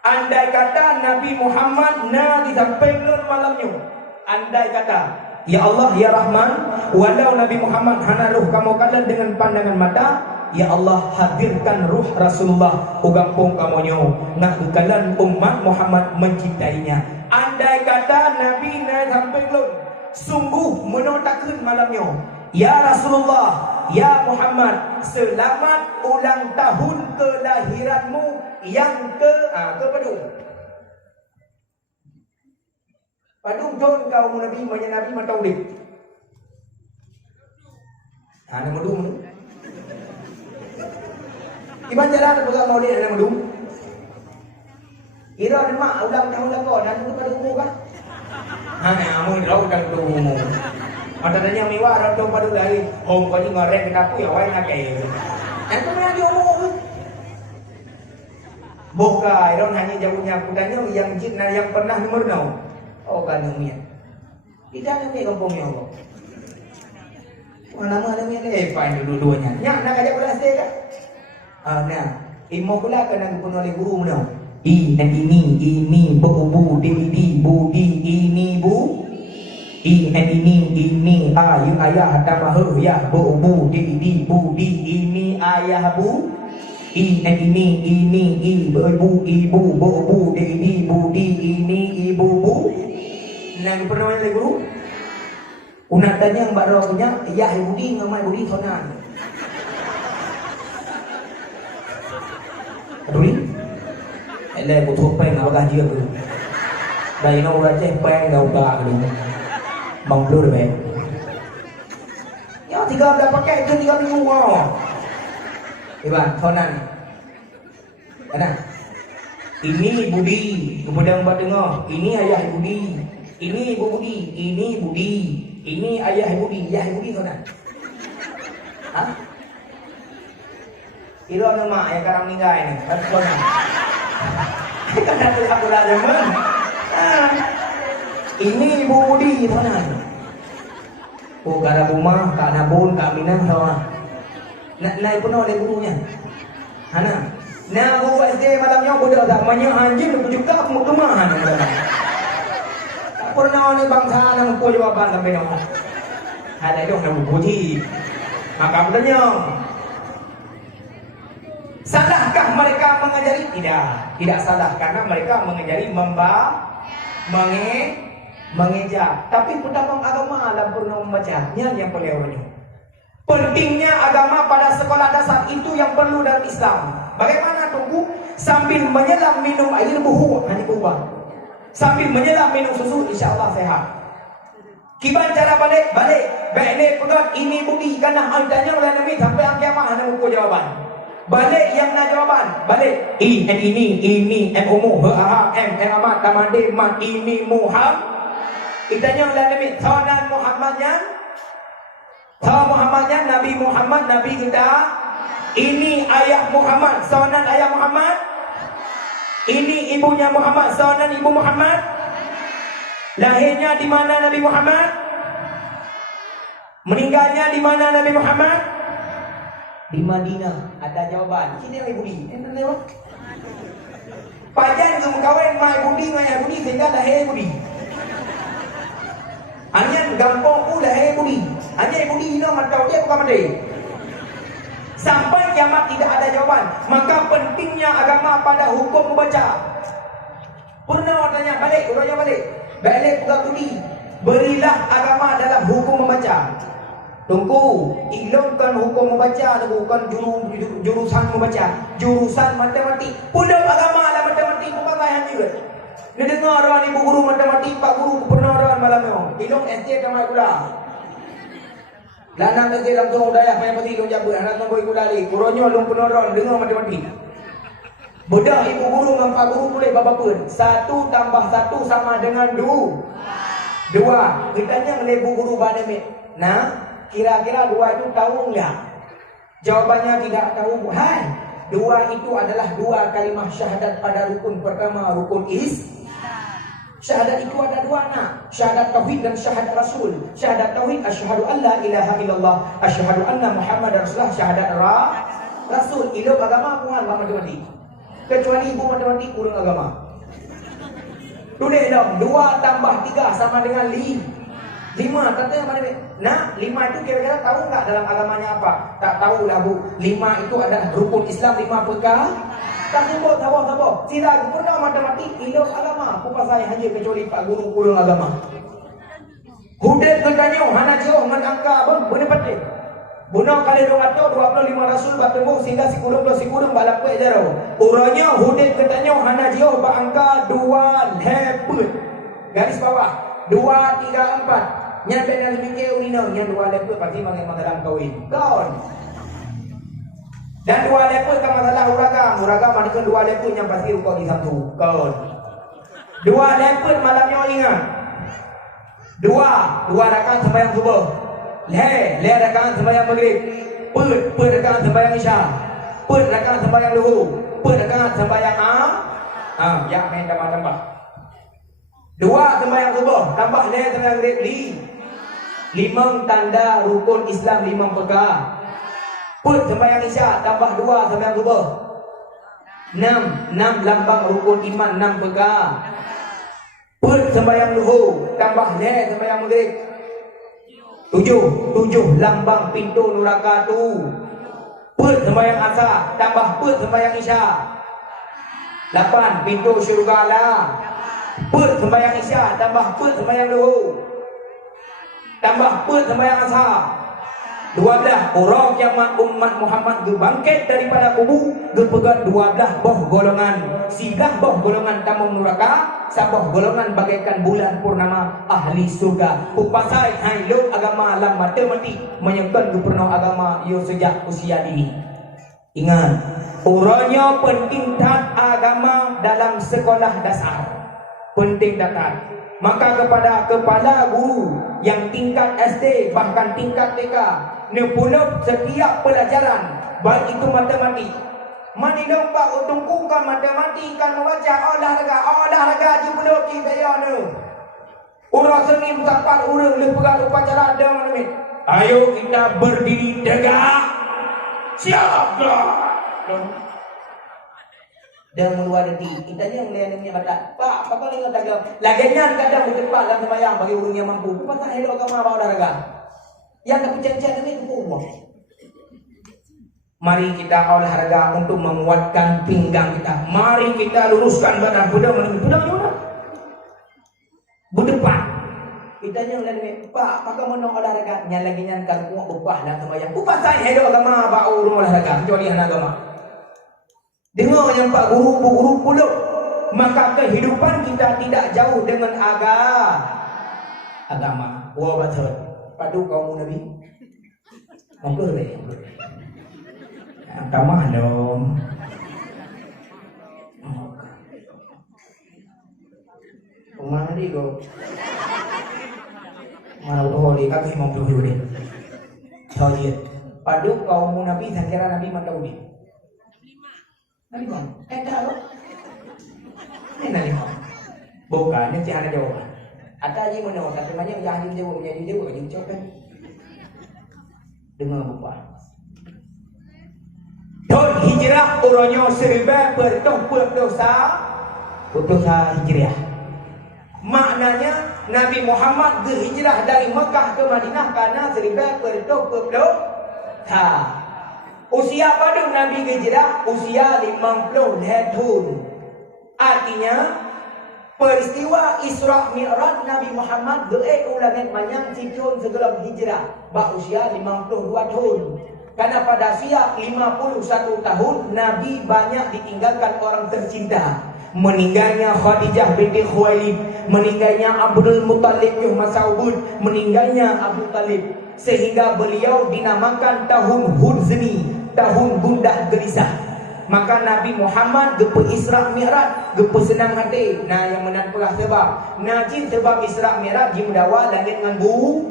andai kata Nabi Muhammad disampaikan malamnya, andai kata ya Allah ya Rahman, walau Nabi Muhammad hana ruh kamu kalian dengan pandangan mata, ya Allah hadirkan ruh Rasulullah ugampung kamonyo nak kalian umat Muhammad mencintainya. Andai kata Nabi disampaikan sungguh menotakkan malamnya, ya Rasulullah, ya Muhammad, selamat ulang tahun kelahiranmu yang ke Padung John kau Nabi Nabi Mataulid. Nama medung. Iban jalan pegang Maulid nama medung. Ira mak ulang tahun kau dan itu pada umur kah? Amun rau dan tu. Matanya mewah orang tu pada dari home kau ni ngorek kita pu ya wai nak kai. Nanti mana dia umur. Bukan, orang hanya jauhnya kudanya yang jin yang pernah mernau. Oh kan umia. Tidak ada ni kampungnya Allah. Mana mana ni lepas dua-duanya. Nyak nak ajak belas dia kan? Nah, ilmu pula kena guna oleh guru mana? Ini bu di budi ini bu. Ini ayah tamah ya bu di budi ini ayah bu. Ini ibu bu di budi ini ibu bu. Nang pernah main guru? Unatannya yang baru punya ya budi ngamai budi sonan. Aduh, ele butuh pen apa gaji aku. Dari nau raja pen gak udah aku. Mangklur be. Ya 3 dah pakai itu 3 minggu wow. Iban, sonan. Mana? Ini budi, kepada mbak dengar. Ini ayah budi, ini ibu budi, ini budi, ini ayah budi sonan. Hah? Itu nama yang sekarang meninggal ini, kan sonan. Karena tu aku dah demen. Ini ibu budi sonan. Oh, gara rumah, kak Nabun, kak Minah sonan. Naik penuh oleh gurunya. Hana. Nah, guru SD malamnya budak tak banyak anjing juga aku kemahan. Tak pernah ni bangsa nak aku jawapan sampai nak. Ada dong nak puji. Maka bertanya. Salahkah mereka mengajari? Tidak salah karena mereka mengajari mengejar. Tapi pendapat agama alam pernah membacanya yang pelewanya. Pentingnya agama pada sekolah dasar itu yang perlu dalam Islam. Bagaimana tunggu? Sambil menyelam minum air buhu, hanya kubah. Sambil menyelam minum susu, insya Allah sehat. Kiban cara balik. Baik pegang ini budi karena antanya oleh Nabi sampai kiamat hanya buku jawaban. Balik yang nak jawaban. Balik. Ini umuh amat tamade mat ini Muhammad. Itanya oleh Nabi Tuhan Muhammadnya. Tahu Muhammadnya Nabi Muhammad Nabi kita. Ini ayah Muhammad, sonan ayah Muhammad. Ini ibunya Muhammad, sonan ibu Muhammad. Lahirnya di mana Nabi Muhammad? Meninggalnya di mana Nabi Muhammad? Di Madinah. Ada jawaban. Sini Mai Budi. Lewat. Pajan kawin Mai Budi dengan Budi sehingga lahir Budi. Hanya gampang ku lahir Budi. Hanya Budi hina matau dia bukan mati. Sampai kiamat tidak ada jawaban. Maka pentingnya agama pada hukum membaca. Pernah tanya balik, urutnya balik. Balik buka Budi. Berilah agama dalam hukum membaca. Tunggu, ilmukan hukum membaca, bukan jurusan membaca, jurusan matematik. Pula agama dalam matematik bukan lain juga. Dia dengar orang ibu guru matematik, pak guru pernah orang malam ni. Ilmu SD kamai kula. Lanang SD langsung udaya main pasti ilmu jabut, anak nombor kula li. Gurunya lung pernah orang dengar matematik. Budak ibu guru dengan pak guru boleh bapa pun. 1 tambah 1 sama dengan 2. Kitanya dengan ibu guru pada mit. Nah, kira-kira 2 itu tahu enggak? Jawabannya tidak tahu. Hai, 2 itu adalah 2 kalimah syahadat pada rukun pertama, rukun Syahadat itu ada 2 nak. Syahadat tauhid dan syahadat rasul. Syahadat tauhid asyhadu an la ilaha illallah, asyhadu anna muhammadar rasulullah. Syahadat rasul. Ilmu agama puan matematik. Kecuali ibu matematik kurang agama. Tulis dong, 2 tambah 3 sama dengan 5. Katanya mana ni? Nah, 5 itu kira-kira tahu enggak dalam agamanya apa? Tak tahulah bu. 5 itu adalah rukun Islam 5 perkara. Tak sebut, sabar. Tidak pernah matematik, ilmu agama. Aku pasal hanya kecuali pak guru kurang agama. Hudet ketanyo, hana jauh dengan angka apa? Boleh pakai. Bunuh kali 200, 25 rasul bertemu sehingga si kurung balap ke jauh. Uranya hudet ketanyo, hana jauh angka 2 leput. Garis bawah 2, 3, 4. Nyampe dalam mikir urina, yang 2 leput pasti makin dalam kawin. Kawan. Dan 2 leput kan masalah uragam manakah 2 leput yang pasti rukuk di satu. Kawan. 2 leput malamnya ingat. 2 rakaat sembahyang subuh. Le rakaat sembahyang maghrib. Put rakaat sembahyang isya. Put rakaat sembahyang zuhur. Put rakaat sembahyang ya main tambah. 2 sembahyang subuh tambah le sembahyang maghrib 5 tanda rukun Islam 5 perkara. Put sembahyang isya tambah 2 sembahyang subuh 6 lambang rukun iman 6 perkara. Put sembahyang zuhur tambah le sembahyang maghrib 7 lambang pintu neraka tu. Put sembahyang asar tambah put sembahyang isya 8 pintu syurga lah. Put sembahyang isya tambah put sembahyang zuhur tambah put sembahyang asar 12 orang kiamat umat Muhammad gebangkit daripada kubur gepegat 12 boh golongan 11 boh golongan tamu neraka 10 golongan bagaikan bulan purnama ahli surga. Upasai hailuk agama alam matematik menyebutkan gubernur agama yo sejak usia dini. Ingat, uranya pentingkan agama dalam sekolah dasar. Penting datang. Maka kepada kepala guru yang tingkat SD bahkan tingkat TK nepuluh setiap pelajaran baik itu matematik. Mani domba utungkukan matematik kan membaca olahraga jumlah kita ya ne. Urang seni musapat urang lepegat upacara ada mana ni. Ayo kita berdiri tegak. Siaplah. Dan meluar detik kita ni yang melihat kata pak apa kau ingat agama lagian kadang bertempat dalam sembahyang bagi orang yang mampu pasal elok agama bawa olahraga yang tak percaya ini itu buang. Mari kita olahraga untuk menguatkan pinggang kita. Mari kita luruskan badan pedang berdepan. Kita ni melihat pak apa menang olahraga yang lagi yang kalau kuat berubah dalam sembahyang pasal elok agama bawa orang olahraga kecuali anak agama. Dengar yang pak guru pula, maka kehidupan kita tidak jauh dengan agama. Wah betul. Padu kaum Nabi. Monggo deh. Tamah dong. Mana dia go? Mana udah dia kaki mau dulu deh. Tahu Padu kaum Nabi sekira Nabi mantau dia. Nalimang, tahu? Nalimang. Bukannya si ada jawaban. Ada je mana kata banyak yang haji dewa menjadi dewa je ucap kan. Dengar buka. Tahun hijrah uronyo 1400 hijriah. Maknanya Nabi Muhammad berhijrah dari Mekah ke Madinah karena 1400 usia pada Nabi hijrah usia 50 tahun. Artinya peristiwa Isra Mi'raj Nabi Muhammad ulangan manyang cicun sebelum hijrah bak usia 52 tahun. Karena pada usia 51 tahun Nabi banyak ditinggalkan orang tercinta. Meninggalnya Khadijah binti Khuwailid, meninggalnya Abdul Muttalib bin Mas'ud, meninggalnya Abu Talib, sehingga beliau dinamakan tahun Huzni, tahun gundah gelisah. Maka Nabi Muhammad gepe Isra Mi'raj, gepe senang hati. Nah yang menan perah sebab najib sebab Isra Mi'raj jimudawa langit ngambu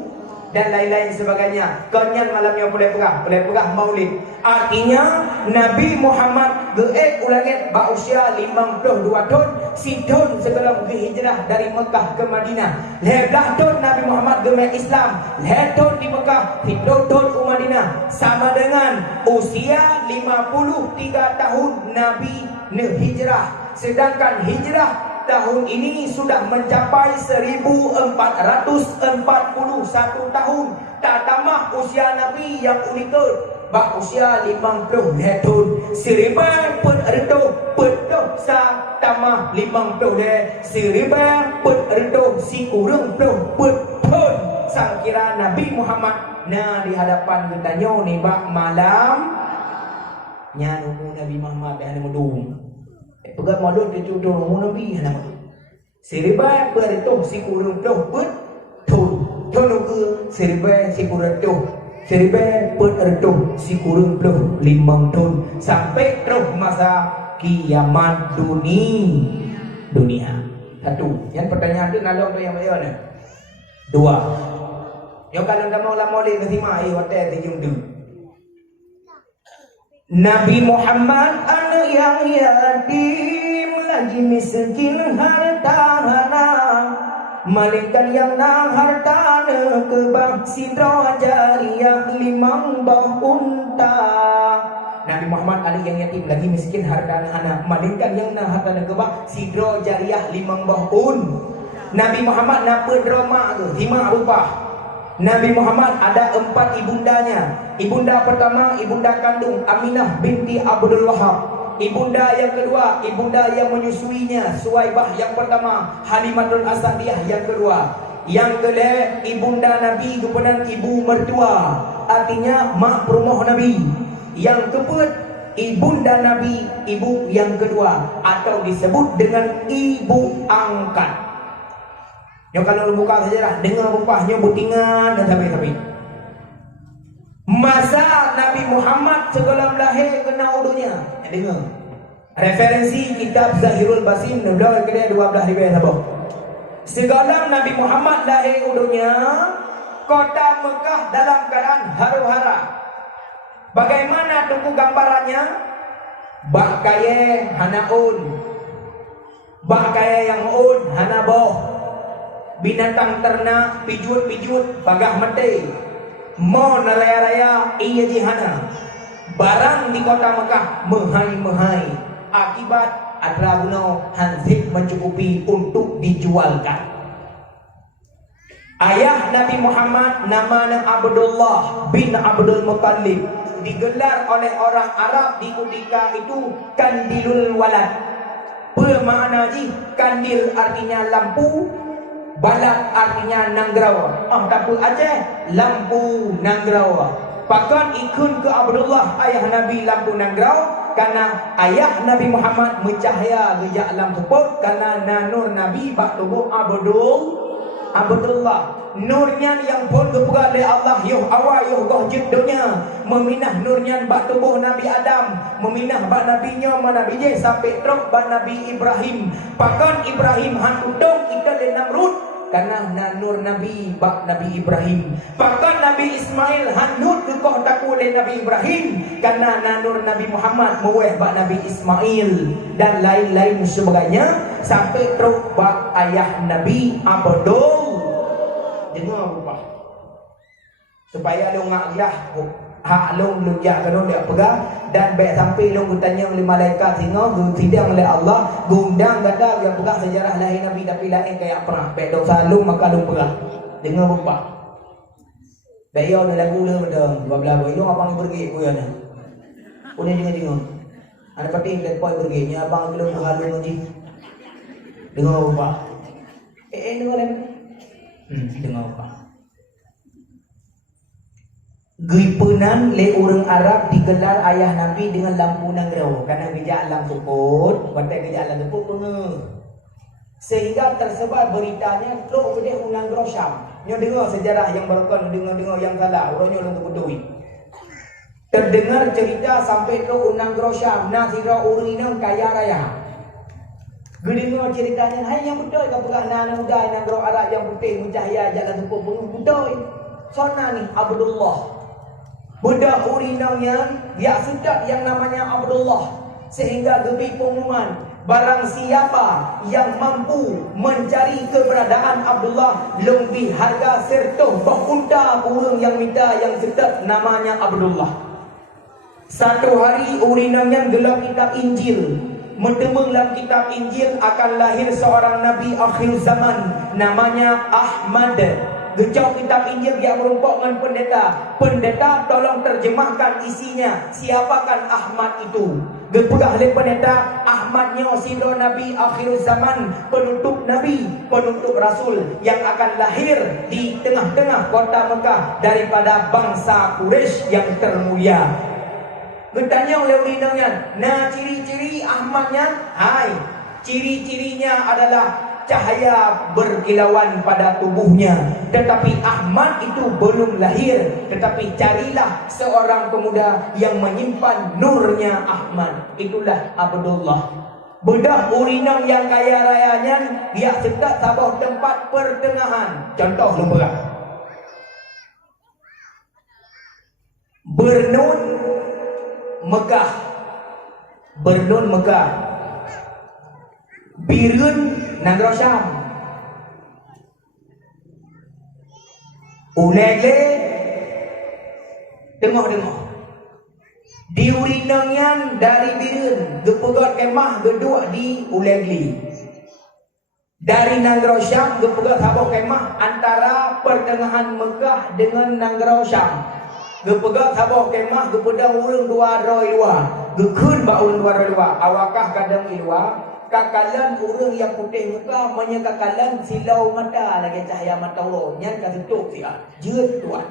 dan lain-lain sebagainya. Kenyan malamnya boleh perah Maulid. Artinya Nabi Muhammad ulangit usia 52 tahun, sidon sebelum hijrah dari Mekah ke Madinah. Lebah tahun Nabi Muhammad Islam, tahun di Mekah, sidon tahun ke Madinah, sama dengan usia 53 tahun Nabi hijrah. Sedangkan hijrah tahun ini sudah mencapai 1441 tahun. Tak tambah usia Nabi yang unikun bak usia 50 tahun. 1400 tambah 50 1400 si kurang tahun sang kira Nabi Muhammad. Nah di hadapan bertanya ni bak malam nya nunggu Nabi Muhammad yang mendung. Pegang modal ke jodoh Nabi yang nama tu. Seribai berituh si kurang tuh betul. Tolong ke seribai si kurang tuh. Seribai berituh si kurang tuh 5 tahun sampai terus masa kiamat dunia. Satu. Yang pertanyaan tu nalong tu yang mana? Dua. Yang kalau dah mau lama leh kesima air hotel tejung tu. Nabi Muhammad anak yang yatim lagi miskin hartana, malaikat yang nang hartana kebang sidra jariyah 5 bah unta. Nabi Muhammad anak yang yatim lagi miskin hartana anak, malaikat yang nang hartana kebang sidra jariyah 5 bah un. Nabi Muhammad napa drama tu hima rupa. Nabi Muhammad ada 4 ibundanya. Ibunda pertama, ibunda kandung Aminah binti Abdul Wahab. Ibunda yang kedua, ibunda yang menyusuinya Suwaibah yang pertama, Halimatul Asadiyah yang kedua. Yang kedua, ibunda Nabi kepada ibu mertua, artinya mak perumah Nabi. Yang keempat, ibunda Nabi, ibu yang kedua, atau disebut dengan ibu angkat. Yang kalau buka sejarah, dengar rupanya butingan dan sampai-sampai. Masa Nabi Muhammad sebelum lahir kena udunya. Dengar. Referensi kitab Zahirul Basim, nomor kedua 12 ribu sabuk. Segala Nabi Muhammad lahir udunya, kota Mekah dalam keadaan haru-hara. Bagaimana tunggu gambarannya? Bak kaya hanaun, bak kaya yang un hanaboh. Binatang ternak pijut-pijut bagah mati. Mau raya-raya iya jihana. Barang di kota Mekah mehai-mehai. Akibat adalah guna hansip mencukupi untuk dijualkan. Ayah Nabi Muhammad namanya Abdullah bin Abdul Muttalib, digelar oleh orang Arab di ketika itu Kandilul Walad. Bermakna ji kandil artinya lampu, balat artinya nanggrawa. Tapi aja lampu nanggrawa. Bahkan ikun ke Abdullah ayah Nabi lampu nanggrawa karena ayah Nabi Muhammad mencahaya gejak alam tersebut karena nur Nabi bak tubuh Abdullah. Nurnya yang pun kepegang oleh Allah yuh awal yuh goh dunia, meminah nurnya bak tubuh Nabi Adam, meminah bak nabinya Nabi je sampai teruk bak Nabi Ibrahim. Bahkan Ibrahim hanudong ikan le Namrud karena nur Nabi bak Nabi Ibrahim. Bahkan Nabi Ismail hanud ke koh taku le Nabi Ibrahim karena nur Nabi Muhammad muweh bak Nabi Ismail dan lain-lain sebagainya sampai teruk bak ayah Nabi Abdul supaya lu ngaklah hak lu jak kalau dia pegang dan baik sampai lu bertanya oleh malaikat sehingga sidang oleh Allah gundang kata dia pegang sejarah lahir Nabi tapi lain kayak pernah baik dosa lu maka lu pegang dengar apa baik yo ada lagu lu dah bla bla itu abang pergi ku ya na punya dengar ada penting dan poin pergi nya abang lu halu ngaji dengar apa dengar dengar apa Gripenan le orang Arab digelar ayah Nabi dengan lampu nangrau karena bijak alam support, batai bijak alam support pengeh. Sehingga tersebar beritanya lo gede nangrau Syam. Nyo dengar sejarah yang berkon dengar yang salah, orangnya orang tu terdengar cerita sampai ke nangrau Syam, nah sira orang ini kaya raya. Gedengar ceritanya, hai yang betul kau pegang anak muda nangrau Arab yang putih mencahaya jalan support pengeh betul. Sona ni Abdullah budak urinaunya dia sedap yang namanya Abdullah sehingga gebi pengumuman barang siapa yang mampu mencari keberadaan Abdullah lebih harga serta berunta orang yang minta yang sedap namanya Abdullah. Satu hari urinaunya gelap kitab Injil mentemung dalam kitab Injil akan lahir seorang Nabi akhir zaman namanya Ahmad. Gejau kitab Injil dia merumpok dengan pendeta. Pendeta tolong terjemahkan isinya. Siapakan Ahmad itu? Gepegah oleh pendeta, Ahmadnya Sidro Nabi akhir zaman, penutup Nabi, penutup Rasul yang akan lahir di tengah-tengah kota Mekah daripada bangsa Quraisy yang termulia. Bertanya oleh urinaunya, nah ciri-ciri Ahmadnya? Hai, ciri-cirinya adalah cahaya berkilauan pada tubuhnya. Tetapi Ahmad itu belum lahir. Tetapi carilah seorang pemuda yang menyimpan nurnya Ahmad. Itulah Abdullah. Budak urinam yang kaya rayanya dia sedap sabah tempat pertengahan. Contoh lumrah Bernun Mekah, Bernun Mekah, Birun Nangrau Syam, Ulele Tengah-tengah di urinangan dari Birun gepegat kemah geduk di Ulegli. Dari Nangrau Syam gepegat sabuk kemah antara pertengahan Mekah dengan Nangrau Syam. Gepegat sabuk kemah gepedang urang 202 gekun ba urang 202 awakah kadang ilwa kakalan orang yang putih muka menyekakalan silau mata lagi cahaya mata Allah nyan ka tutup sia jeut tuan.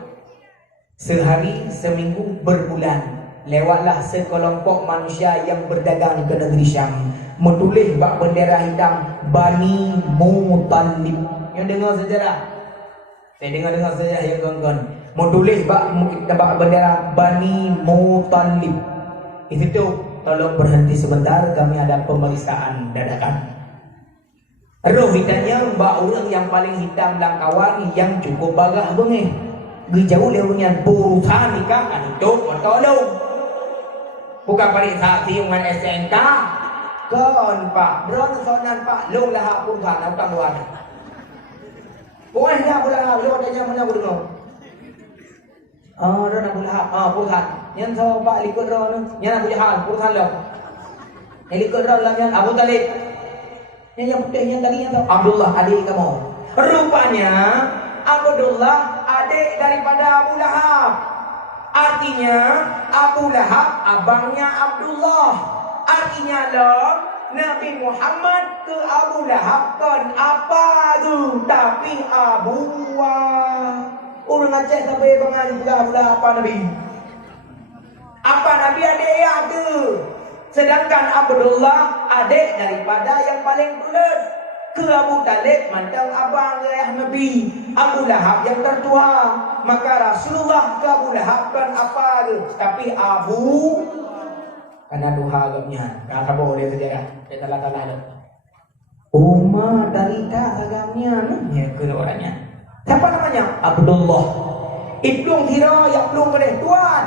Sehari seminggu berbulan lewatlah sekelompok manusia yang berdagang ke negeri Syam menulis bak bendera hitam Bani Muttalib. Yang dengar sejarah saya dengar sejarah yang gonggon menulis bak bendera Bani Muttalib. Itu tuh tolong berhenti sebentar, kami ada pemeriksaan dadakan. Roh hitamnya mbak orang yang paling hitam dan kawan yang cukup bagah bengih. Gejauh lewunya burusan nikah kan itu tolong. Bukan periksa dengan SNK. Kon Pak, beron sonan Pak, long lah pulhan atau luar. Bukan dah pula, lu tanya mana aku dengar. Ron Abu Lahab, pulhan. Yang so Pak likut ron, yang Abu Jahal, pulhan lo. Yang likut ron lah yang Abu Talib. Yang putih yang tadi yang so Abdullah adik kamu. Rupanya Abdullah adik daripada Abu Lahab. Artinya Abu Lahab abangnya Abdullah. Artinya lo Nabi Muhammad ke Abu Lahab kan apa tu? Tapi Abu orang Aceh sampai bangan juga apa Nabi? Apa Nabi adik ada? Sedangkan Abdullah adik daripada yang paling bulat ke Abu Talib mantan abang ayah Nabi. Abu Lahab yang tertua. Maka Rasulullah ke Abu Lahab kan apa tu? Tapi Abu karena duha agaknya. Kakak boleh sejarah. Saya salah-salah tu. Umar Darita agamnya. Ya ke orangnya. Siapa namanya? Abdullah. Ibnu Hira yang belum boleh tuan.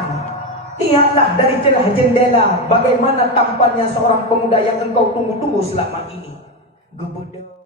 Lihatlah dari celah jendela bagaimana tampannya seorang pemuda yang engkau tunggu-tunggu selama ini. Gebudak.